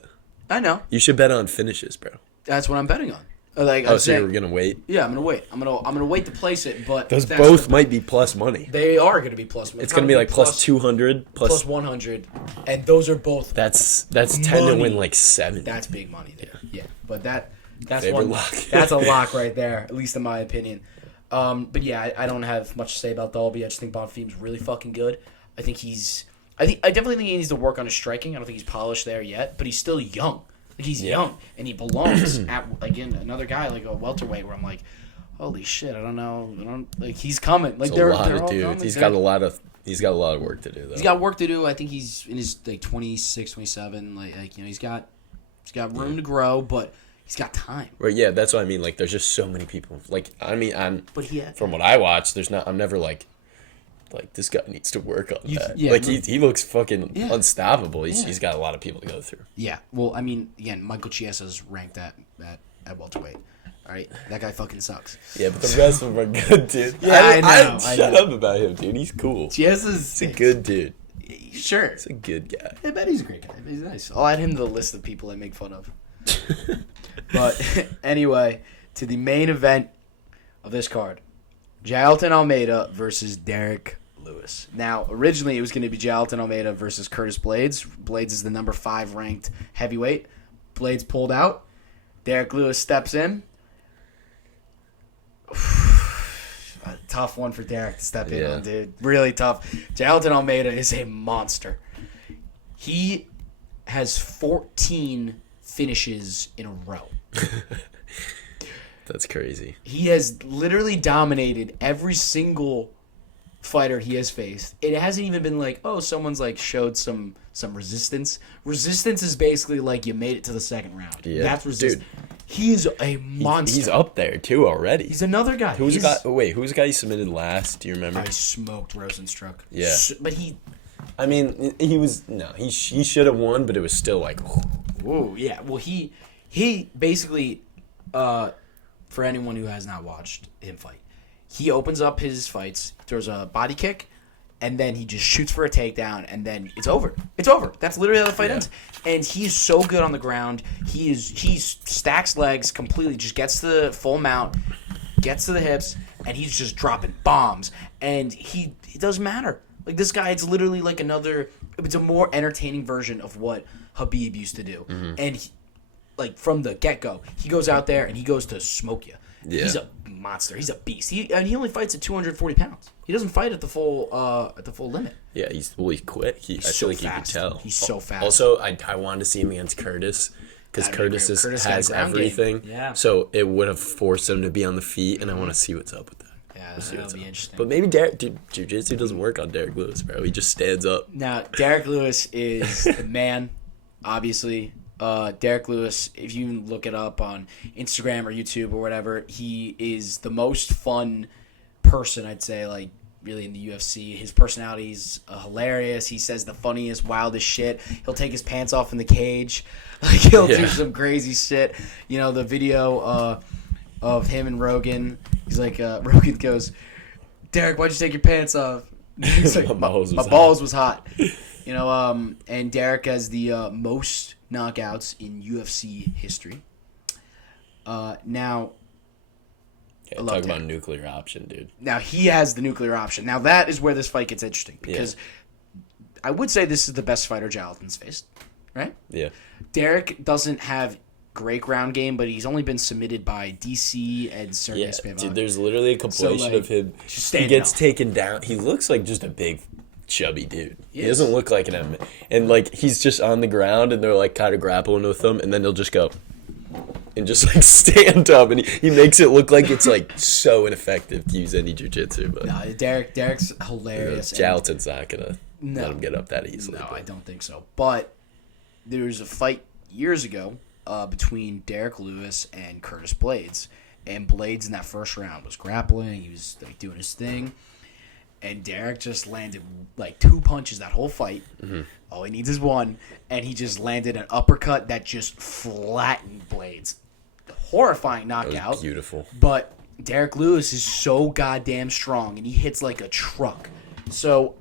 I know. You should bet on finishes, bro. That's what I'm betting on. Like, so you're gonna wait? Yeah, I'm gonna wait. I'm gonna wait to place it, but those both might be plus money. They are gonna be plus money. It's gonna be like plus 200, plus 100, and those are both. That's 10 to win like 7. That's big money, dude. Yeah, but that's Faber one lock. That's a lock right there, at least in my opinion. But yeah, I don't have much to say about Dalby. I just think Bonfim's really fucking good. I definitely think he needs to work on his striking. I don't think he's polished there yet, but he's still young. Like, he's young, and he belongs at, again, another guy, like a welterweight, where I'm like, holy shit, I don't know. Like, he's coming. Like, they're all coming. He's got a lot of work to do, though. He's got work to do. I think he's in his, like, 26, 27. Like he's got He's got room to grow, but he's got time. Right, yeah, that's what I mean. Like, there's just so many people. Like, I mean, from what I watch, I'm never like, this guy needs to work on that. Yeah, like, he looks fucking unstoppable. He's got a lot of people to go through. Yeah, well, I mean, again, Michael Chiesa's ranked at welterweight. All right, that guy fucking sucks. Yeah, but the rest of them are good, dude. Yeah, I know. Shut up about him, dude. He's cool. Chiesa's a good dude. Sure. He's a good guy. I bet he's a great guy. He's nice. I'll add him to the list of people I make fun of. But anyway, to the main event of this card, Jailton Almeida versus Derrick Lewis. Now, originally it was going to be Jailton Almeida versus Curtis Blades. Blades is the number 5 ranked heavyweight. Blades pulled out. Derrick Lewis steps in. A tough one for Derrick to step in on, dude. Really tough. Jailton Almeida is a monster. He has 14 finishes in a row. That's crazy. He has literally dominated every single fighter he has faced. It hasn't even been like, oh, someone's like showed some resistance. Resistance is basically like you made it to the second round. Yeah. That's resistance. Dude. He's a monster. He's up there too already. He's another guy. Who's the guy he submitted last? Do you remember? I smoked Rosenstruck. Yeah. But he should have won, but it was still like, whoa, yeah. Well, he basically, for anyone who has not watched him fight, he opens up his fights, throws a body kick, and then he just shoots for a takedown, and then it's over. It's over. That's literally how the fight ends. And he's so good on the ground. He stacks legs completely, just gets to the full mount, gets to the hips, and he's just dropping bombs. And it doesn't matter. Like, this guy, it's literally like it's a more entertaining version of what Khabib used to do. Mm-hmm. And like from the get-go, he goes out there and he goes to smoke you. Yeah. He's a monster. He's a beast. He only fights at 240 pounds. He doesn't fight at the full limit. Yeah, he's quick. I feel like fast. You could tell. He's so fast. Also, I wanted to see him against Curtis because Curtis has everything. Game. Yeah. So it would have forced him to be on the feet, and I want to see what's up with that. Yeah, that'll be interesting. But maybe jiu-jitsu doesn't work on Derrick Lewis, bro. He just stands up. Now, Derrick Lewis is the man, obviously. Derrick Lewis, if you look it up on Instagram or YouTube or whatever, he is the most fun person, I'd say, like, really in the UFC. His personality is hilarious. He says the funniest, wildest shit. He'll take his pants off in the cage. Like, he'll do some crazy shit. You know, the video of him and Rogan, he's like, Rogan goes, Derrick, why'd you take your pants off? He's like, my balls was hot. You know, and Derrick has the most knockouts in UFC history. Now, talk about nuclear option, dude. Now, he has the nuclear option. Now, that is where this fight gets interesting because I would say this is the best fighter Jailton's faced, right? Yeah. Derrick doesn't have great ground game, but he's only been submitted by DC and Sergei Spivak. Dude, there's literally a compilation of him. He gets taken down. He looks like just a big, chubby dude. He doesn't look like an MMA. And, like, he's just on the ground, and they're, like, kind of grappling with him, and then they'll just go and just, like, stand up. And he makes it look like it's, like, so ineffective to use any jiu-jitsu. But no, Derrick's hilarious. Jailton's not going to let him get up that easily. No, I don't think so. But there was a fight years ago between Derrick Lewis and Curtis Blades. And Blades in that first round was grappling. He was, like, doing his thing. And Derrick just landed like 2 punches that whole fight. Mm-hmm. All he needs is one. And he just landed an uppercut that just flattened Blades. Horrifying knockout. That was beautiful. But Derrick Lewis is so goddamn strong, and he hits like a truck. So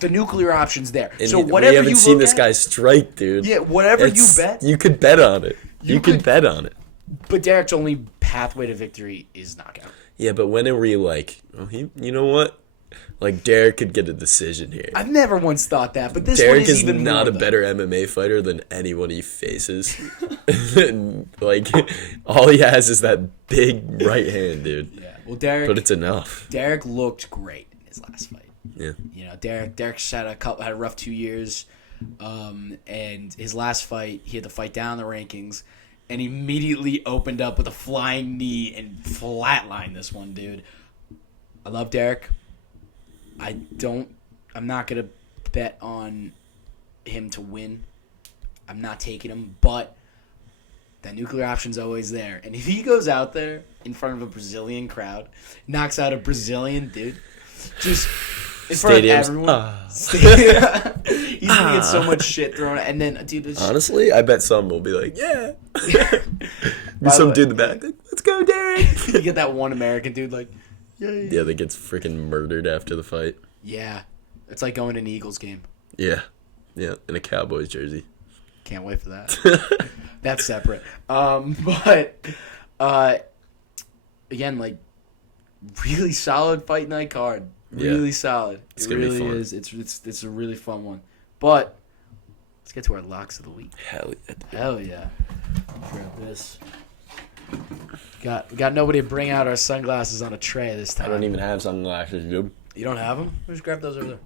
the nuclear option's there. And so whatever we haven't seen this guy strike, dude. Yeah, whatever you bet. You could bet on it. You could bet on it. But Derrick's only pathway to victory is knockout. Yeah, but when are we like, you know what? Like, Derrick could get a decision here. I've never once thought that, but this Derrick one is even not more, a better MMA fighter than anyone he faces. Like, all he has is that big right hand, dude. Yeah, well, Derrick. But it's enough. Derrick looked great in his last fight. Yeah. You know, Derrick's had a rough 2 years, and his last fight, he had to fight down the rankings, and immediately opened up with a flying knee and flatlined this one, dude. I love Derrick. I'm not going to bet on him to win. I'm not taking him, but that nuclear option's always there. And if he goes out there in front of a Brazilian crowd, knocks out a Brazilian dude, just in front of everyone, he's gonna get so much shit thrown at. And then, dude, honestly, I bet some will be like, yeah. Be some dude in the back, like, let's go, Derrick. You get that one American dude, like, yeah, that gets freaking murdered after the fight. Yeah, it's like going to an Eagles game. Yeah, in a Cowboys jersey. Can't wait for that. That's separate. But again, like, really solid fight night card. Really solid. It really is. It's a really fun one. But let's get to our locks of the week. Hell yeah. Grab this. Got nobody to bring out our sunglasses on a tray this time. I don't even have sunglasses, dude. You don't have them? Just grab those over there.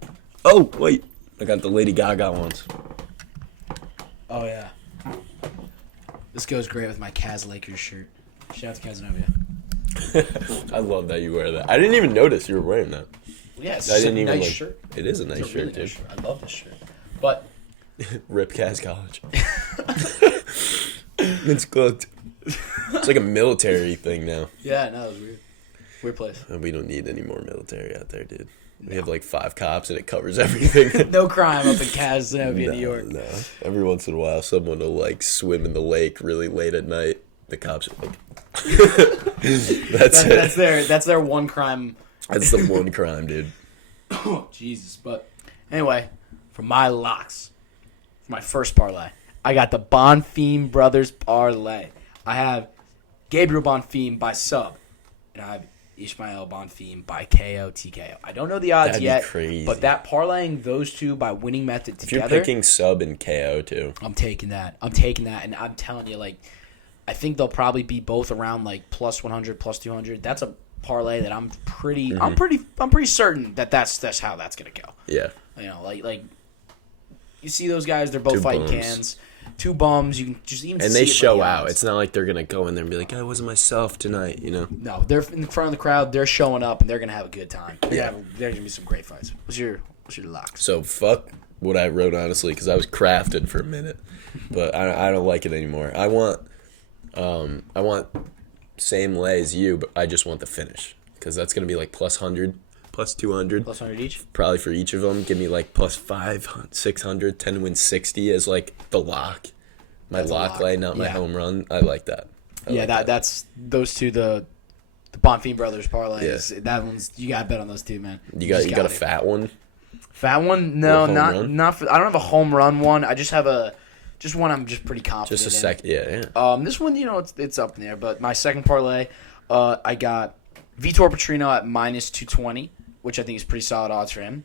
Oh, wait. I got the Lady Gaga ones. Oh, yeah. This goes great with my Cavs Lakers shirt. Shout out to Casanova. I love that you wear that. I didn't even notice you were wearing that. Yeah, it's a nice shirt. It is a nice shirt, dude. I love this shirt. But Rip Cas College. It's cooked. It's like a military thing now. Yeah, no, it was weird. Weird place. We don't need any more military out there, dude. We have like 5 cops and it covers everything. No crime up in Casanova, New York. No. Every once in a while, someone will like swim in the lake really late at night. The cops are like, That's their one crime. That's the one crime, dude. Oh, Jesus. But anyway, for my locks, for my first parlay, I got the Bonfim Brothers parlay. I have Gabriel Bonfim by sub, and I have Ismael Bonfim by KO TKO. I don't know the odds yet, crazy. But that parlaying those two by winning method together. If you're picking sub and KO too, I'm taking that, and I'm telling you, like, I think they'll probably be both around like plus 100, plus 200. That's a parlay that I'm pretty certain that's how that's gonna go. Yeah. You know, like you see those guys, they're both Two fighting bums. cans. 2 bums, you can just even and see they it show by the out. odds. It's not like they're gonna go in there and be like, I wasn't myself tonight, you know. No, they're in front of the crowd, they're showing up and they're gonna have a good time. Yeah. There's gonna be some great fights. What's your locks? So fuck what I wrote, honestly, because I was crafted for a minute, but I don't like it anymore. I want same lay as you, but I just want the finish because that's gonna be like plus 100, plus 200, Plus 100 each. probably for each of them. Give me like plus 500, 600, 10 to win 60 as like the lock. My That's a lock lock. lay, not my Yeah. home run. I like that. That's those two, the Bonfim Brothers parlays. Yeah. That one's, you gotta bet on those two, man. You got gotta a fat one. Fat one? No, Home run? not for. I don't have a home run one. I just have one I'm just pretty confident. Just a in. sec. Yeah. This one, it's up in there. But my second parlay, I got Vitor Petrino at minus 220, which I think is pretty solid odds for him,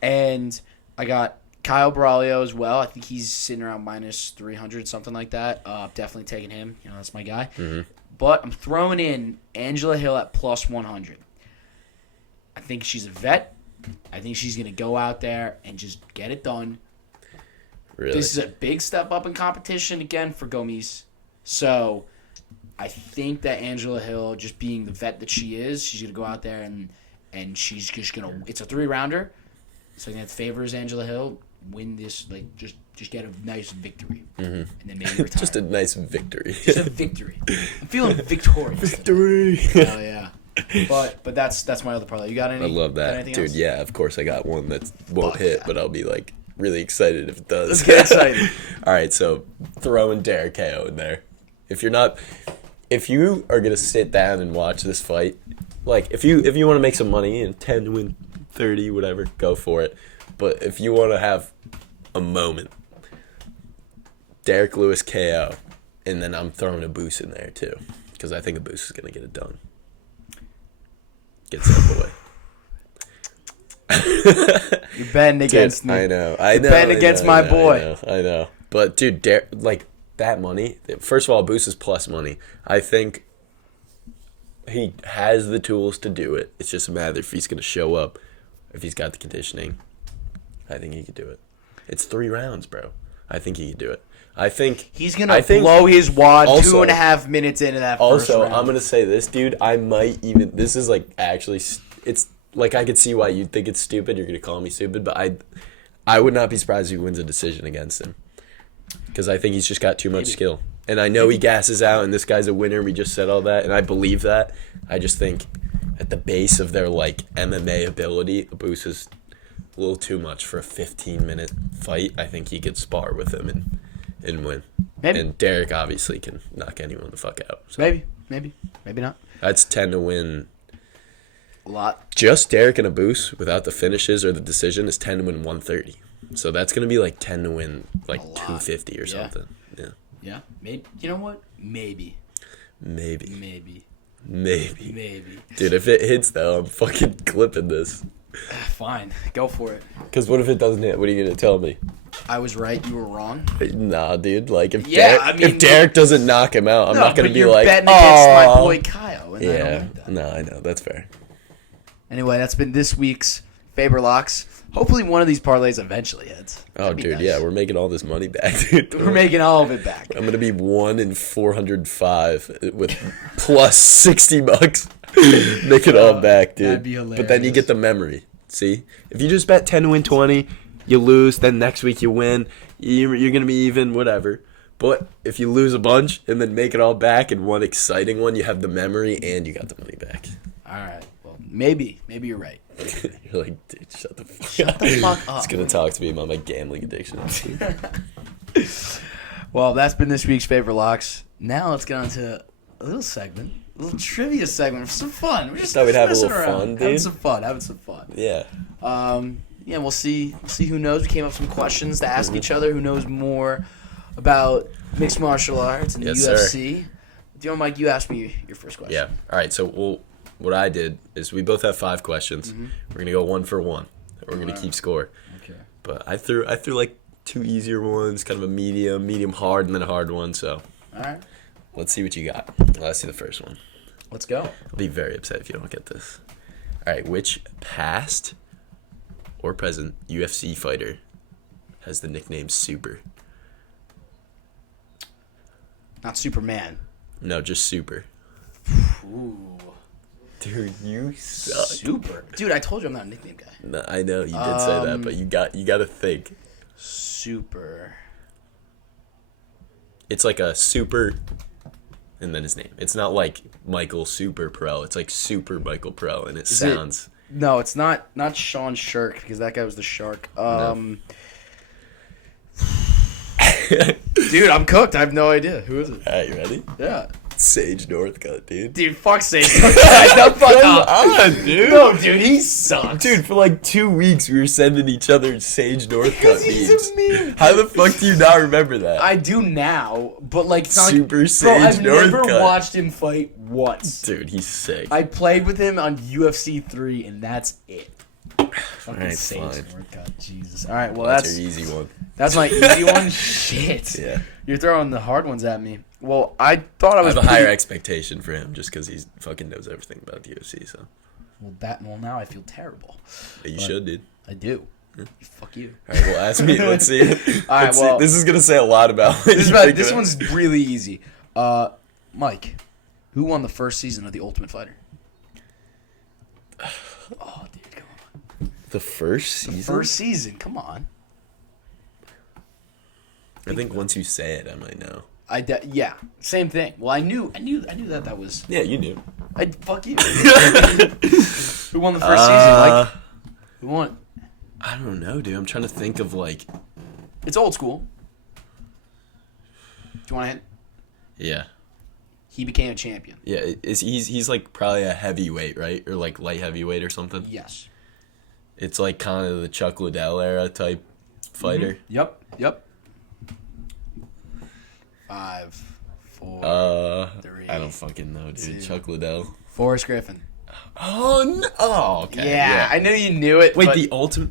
and I got Kyle Braulio as well. I think he's sitting around minus 300, something like that. Definitely taking him. That's my guy. Mm-hmm. But I'm throwing in Angela Hill at plus 100. I think she's a vet. I think she's going to go out there and just get it done. Really. This is a big step up in competition again for Gomes. So I think that Angela Hill, just being the vet that she is, she's going to go out there and she's just going to – it's a 3-rounder. So I think that favors Angela Hill. Win this, like, just get a nice victory. Mm-hmm. And then maybe retire. Just a nice victory. Just a victory. I'm feeling victorious. Victory. Oh, yeah. But that's my other parlay. You got any? I love that. Dude, else? yeah, of course I got one that won't hit, yeah. but I'll be, like, really excited if it does. Let's get excited. All right, so throwing Derrick KO in there. If you are going to sit down and watch this fight, like, if you want to make some money and 10 to win 30, whatever, go for it. But if you want to have a moment, Derrick Lewis KO, and then I'm throwing a boost in there too, because I think a boost is going to get it done. Gets out of the way. You're betting against me. I know. You're betting against my boy. I know. But dude, like that money. First of all, boost is plus money. I think he has the tools to do it. It's just a matter if he's going to show up, if he's got the conditioning. I think he could do it. It's 3 rounds, bro. I think he could do it. I think he's gonna blow his wad also, 2.5 minutes into that first round. I'm gonna say this, dude. I might even. This is like actually. It's like I could see why you'd think it's stupid. You're gonna call me stupid, but I would not be surprised if he wins a decision against him. Because I think he's just got too much skill. And I know he gasses out, and this guy's a winner. We just said all that, and I believe that. I just think at the base of their, like, MMA ability, Abus is a little too much for a 15-minute fight. I think he could spar with him and win. Maybe. And Derrick obviously can knock anyone the fuck out. So. Maybe not. That's 10 to win. A lot. Just Derrick and Abus without the finishes or the decision is 10 to win 130. So that's going to be like 10 to win like 250 or something. Yeah. Yeah. Maybe. You know what? Maybe. Maybe. Dude, if it hits though, I'm fucking clipping this. Fine. Go for it. Because what if it doesn't hit? What are you going to tell me? I was right. You were wrong. Nah, dude. Like, if if Derrick doesn't knock him out, I'm not going to be like, betting against my boy Kyle. And I don't like that. No, I know. That's fair. Anyway, that's been this week's Faber Locks. Hopefully one of these parlays eventually hits. Oh, dude, nice. Yeah, we're making all this money back, dude. We're making all of it back. I'm going to be 1 in 405 with plus $60. Make it all back, dude. That'd be hilarious. But then you get the memory. See? If you just bet 10 to win 20, you lose, then next week you win, you're going to be even, whatever. But if you lose a bunch and then make it all back in one exciting one, you have the memory and you got the money back. All right. Well, maybe you're right. You're like, dude, shut the fuck up. He's going to talk to me about my gambling addiction. Well, that's been this week's Faber Locks. Now let's get on to a little segment. A little trivia segment for some fun. We're just thought we'd have a little around, fun, dude. Having some fun. Yeah. Yeah, we'll see who knows. We came up with some questions to ask each other. Who knows more about mixed martial arts and the UFC? Sir. Do you want, Mike? You ask me your first question. Yeah. All right. So what I did is we both have 5 questions. Mm-hmm. We're gonna go 1 for 1. We're gonna keep score. Okay. But I threw like 2 easier ones, kind of a medium hard, and then a hard one. So. All right. Let's see what you got. Let's see the first one. Let's go. I'll be very upset if you don't get this. All right. Which past or present UFC fighter has the nickname Super? Not Superman. No, just Super. Ooh. Dude, you suck. Super. Dude, I told you I'm not a nickname guy. No, I know you did say that, but you got to think. Super. It's like a super, and then his name. It's not like Michael Super Pro. It's like Super Michael Pro, and it sounds. No, it's not Sean Shirk because that guy was the Shark. No. Dude, I'm cooked. I have no idea. Who is it? All right, you ready? Yeah. Sage Northcutt, dude. Dude, fuck Sage Northcutt. The fuck up. On, dude. No, dude, he sucks. Dude, for like 2 weeks we were sending each other Sage Northcutt memes. Meme. How the fuck do you not remember that? I do now, but like it's not Super like, Sage I've never Northcutt. watched him fight once. Dude, he's sick. I played with him on UFC 3, and that's it. Fucking Alright, Sage fine. Northcutt, Jesus. All right, well That's your easy one. That's my easy one. Shit. Yeah. You're throwing the hard ones at me. Well, I thought I was. have a higher expectation for him just because he fucking knows everything about the UFC. So. Well, now I feel terrible. Yeah, you should, dude. I do. Fuck you. All right, well, ask me. Let's see. Alright, well, this is gonna say a lot about. This one's really easy. Mike, who won the first season of The Ultimate Fighter? Oh, dude, come on. The first season. First season, come on. I think once you say it, I might know. Yeah, same thing. Well, I knew that was. Yeah, you knew. Fuck you. Who won the first season, Mike? Who won? I don't know, dude. I'm trying to think of like. It's old school. Do you want to hit? Yeah. He became a champion. Yeah, he's like probably a heavyweight, right? Or like light heavyweight or something. Yes. It's like kind of the Chuck Liddell era type fighter. Mm-hmm. Yep. 5, 4, 3. I don't fucking know, dude. 2. Chuck Liddell. Forrest Griffin. Oh no! Oh, okay. Yeah, I knew you knew it. Wait, the ultimate.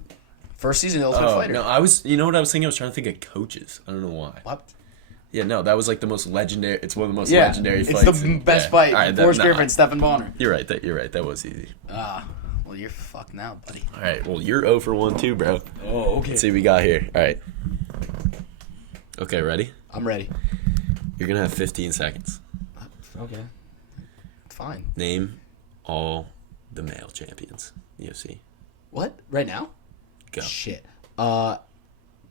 First season, the Ultimate Fighter. No, I was. You know what I was thinking? I was trying to think of coaches. I don't know why. What? Yeah, no, that was like the most legendary. It's one of the most legendary fights. It's the best fight. All right, Forrest Griffin, Stephen Bonner. You're right. That was easy. Well, you're fucked now, buddy. All right. Well, you're 0 for 1 too, bro. Oh, okay. Let's see what we got here. All right. Okay, ready? I'm ready. You're gonna have 15 seconds. Okay. Fine. Name all the male champions. UFC. What? Right now? Go. Shit.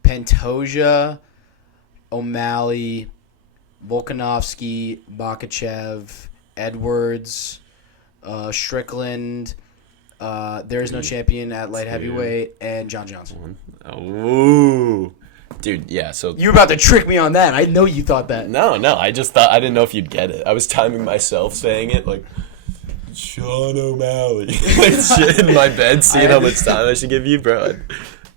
Pantoja, O'Malley, Volkanovski, Makachev, Edwards, Strickland. There is no champion at light heavyweight, and John Jones. Oh, dude, yeah. So You were about to trick me on that. I know you thought that. no, I just thought I didn't know if you'd get it. I was timing myself saying it like Sean O'Malley, like shit in my bed, seeing how much time I should give you, bro.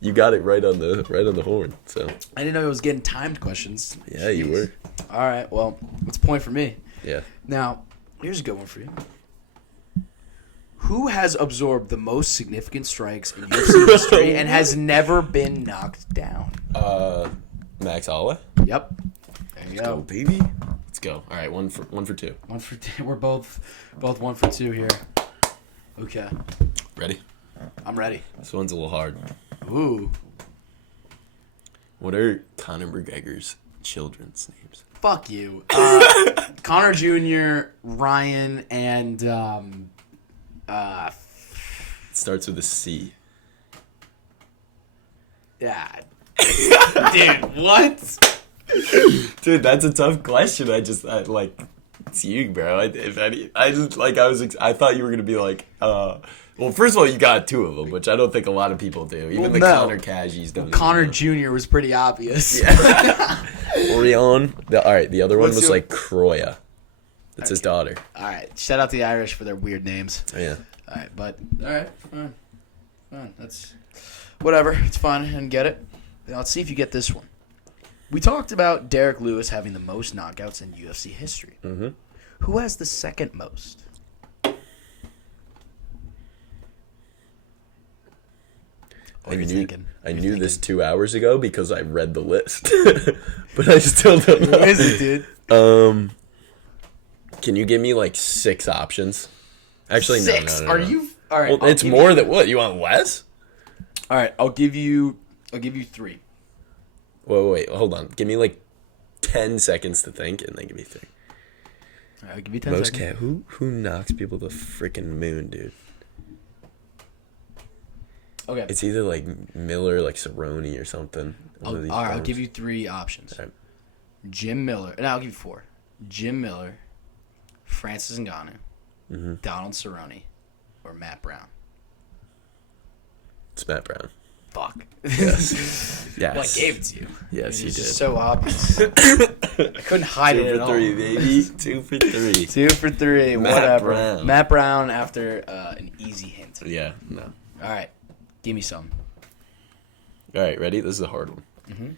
You got it right on the horn. So I didn't know it was getting timed questions. yeah, Jeez. You were. All right, well, it's a point for me. Yeah. Now, here's a good one for you. Who has absorbed the most significant strikes in UFC history and has never been knocked down? Max Holloway. Yep. There you go, baby. Let's go. All right, one for two. One for two. We're both 1 for 2 here. Okay. Ready? I'm ready. This one's a little hard. Ooh. What are Conor McGregor's children's names? Fuck you. Connor Jr., Ryan, and It starts with a C. Yeah. Dude, what? Dude, that's a tough question. It's you, bro. I thought you were gonna be like, well, first of all, you got 2 of them, which I don't think a lot of people do. Even the Connor Cashies don't. Connor Jr. was pretty obvious. Yeah. Orion. All right, the other one was like Croya. That's his daughter. All right, shout out the Irish for their weird names. Oh, yeah. All right, fine. That's whatever. It's fun and get it. Now, let's see if you get this one. We talked about Derrick Lewis having the most knockouts in UFC history. Mm-hmm. Who has the second most? I knew this 2 hours ago because I read the list, but I still don't know. Who is it, dude? Can you give me like 6 options? Actually, 6? No. Are you? All right. Well, it's more than what? You want less? All right. I'll give you 3. Wait, hold on. Give me like 10 seconds to think, and then give me 3. All right, I'll give you 10 seconds. Who knocks people to the freaking moon, dude? Okay. It's either like Miller, like Cerrone, or something. All right. I'll give you 3 options. Right. Jim Miller. No, I'll give you 4. Jim Miller, Francis Ngannou, Donald Cerrone, or Matt Brown. It's Matt Brown. Fuck. Yes. Well, I gave it to you. Yes, you did. It's so obvious. I couldn't hide it at all. 2 for 3, baby. 2 for 3. 2 for 3. Whatever. Brown. Matt Brown after an easy hint. Yeah, no. All right. Give me some. All right, ready? This is a hard one. Mm-hmm.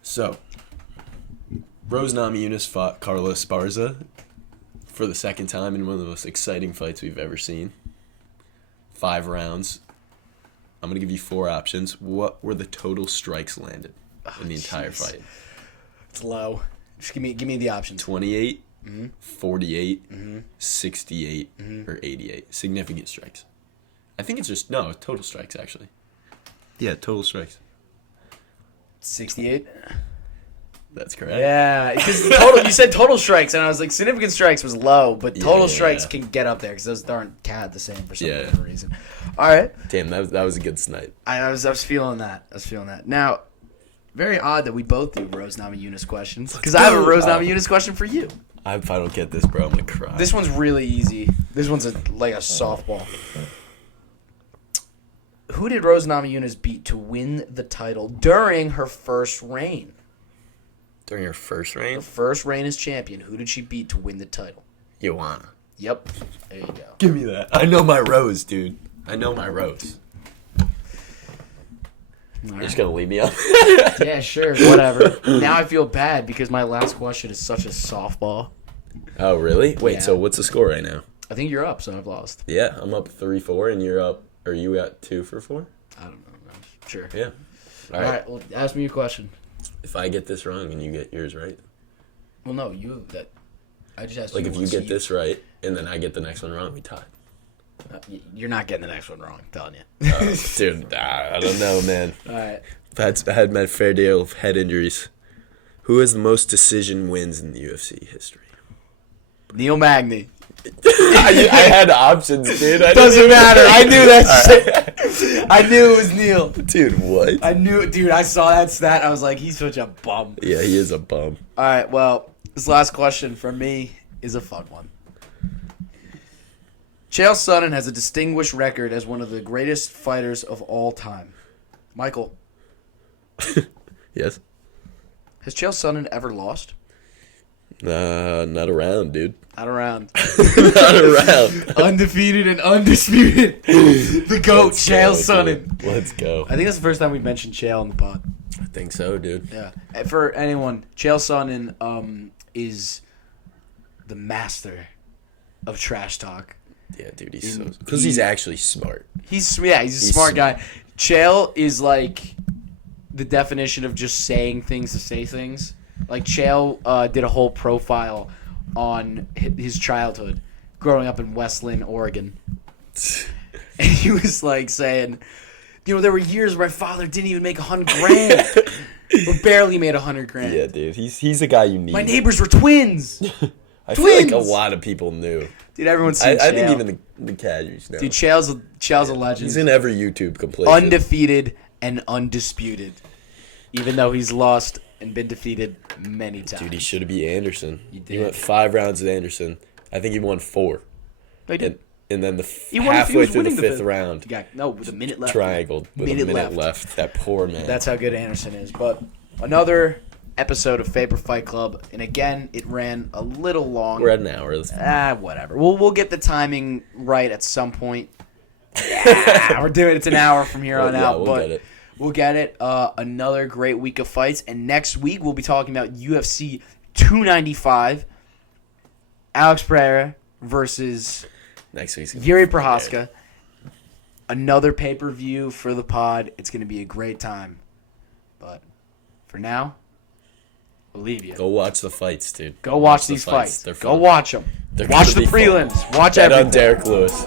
So, Rose Namajunas fought Carlos Esparza for the second time in one of the most exciting fights we've ever seen. 5 rounds. I'm going to give you 4 options. What were the total strikes landed in the entire fight? It's low. Just give me the options. 28, 48, 68, or 88. Significant strikes. I think it's just, no, total strikes, actually. Yeah, total strikes. 68? That's correct. Yeah, because you said total strikes, and I was like, significant strikes was low, but total strikes can get up there because those aren't the same for some reason. All right. Damn, that was a good snipe. I was feeling that. Now, very odd that we both do Rose Namajunas questions because I have a Rose Namajunas question for you. If I don't get this, bro, I'm gonna cry. This one's really easy. This one's like a softball. Who did Rose Namajunas beat to win the title during her first reign? During her first reign? Her first reign as champion. Who did she beat to win the title? Joanna. Yep. There you go. Give me that. I know my Rose, dude. I know my Rose. You're just gonna leave me up? Yeah, sure. Whatever. Now I feel bad because my last question is such a softball. Oh, really? Wait, Yeah. So what's the score right now? I think you're up, so I've lost. Yeah, I'm up 3-4, and you're up, or you got 2 for 4? I don't know. Sure. Yeah. All right. Well, ask me your question. If I get this wrong and you get yours right. Well, no, I just asked Like, you. if you get this right, and then I get the next one wrong, we tie. You're not getting the next one wrong, I'm telling you. Dude, I don't know, man. All right. I had my fair deal of head injuries. Who has the most decision wins in the UFC history? Neil Magny. I had options, dude. Doesn't matter. I knew that shit. I knew it was Neil. Dude, what? I knew it, dude. I saw that stat. I was like, he's such a bum. Yeah, he is a bum. All right, well, this last question for me is a fun one. Chael Sonnen has a distinguished record as one of the greatest fighters of all time. Michael. Yes? Has Chael Sonnen ever lost? Not around, dude. Not around. Not around. Undefeated and undisputed. The GOAT, Chael Sonnen. Let's go. I think that's the first time we've mentioned Chael on the pod. I think so, dude. Yeah. And for anyone, Chael Sonnen is the master of trash talk. Yeah, dude, he's so... Because he's actually smart. He's a smart guy. Chael is like the definition of just saying things to say things. Like, Chael did a whole profile on his childhood, growing up in Westland, Oregon. And he was, like, saying, you know, there were years where my father didn't even make $100,000. Or barely made $100,000. Yeah, dude, he's the guy you need. My neighbors were twins. I feel like a lot of people knew. Dude, everyone's seen Chael. I think even the casuals know. Dude, Chael's a legend. He's in every YouTube compilation. Undefeated and undisputed. Even though he's lost and been defeated many times. Dude, he should have beat Anderson. He went 5 rounds with Anderson. I think he won 4. He did. And then Halfway through the fifth round, with a minute left. Triangled with a minute left. That poor man. That's how good Anderson is. But another episode of Faber Fight Club, and again, it ran a little long. We're at an hour. Whatever. We'll get the timing right at some point. Yeah, we're doing it's an hour from here on out. We'll get it. We'll get it. Another great week of fights, and next week we'll be talking about UFC 295. Alex Pereira versus next week's Yuri Prochazka. Another pay-per-view for the pod. It's going to be a great time. But for now, we'll leave you. Go watch the fights, dude. Go watch these fights. Go watch them. Watch the prelims. Watch bet everything. on Derrick Lewis.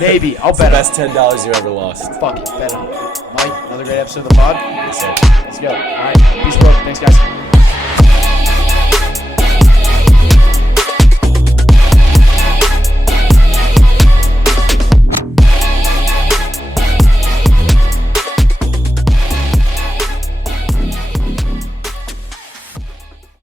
Maybe. I'll It's bet the best $10 you ever lost. Fuck it. Bet on it. Mike, another great episode of the pod. Yes, sir. Let's go. All right. Peace, bro. Thanks, guys.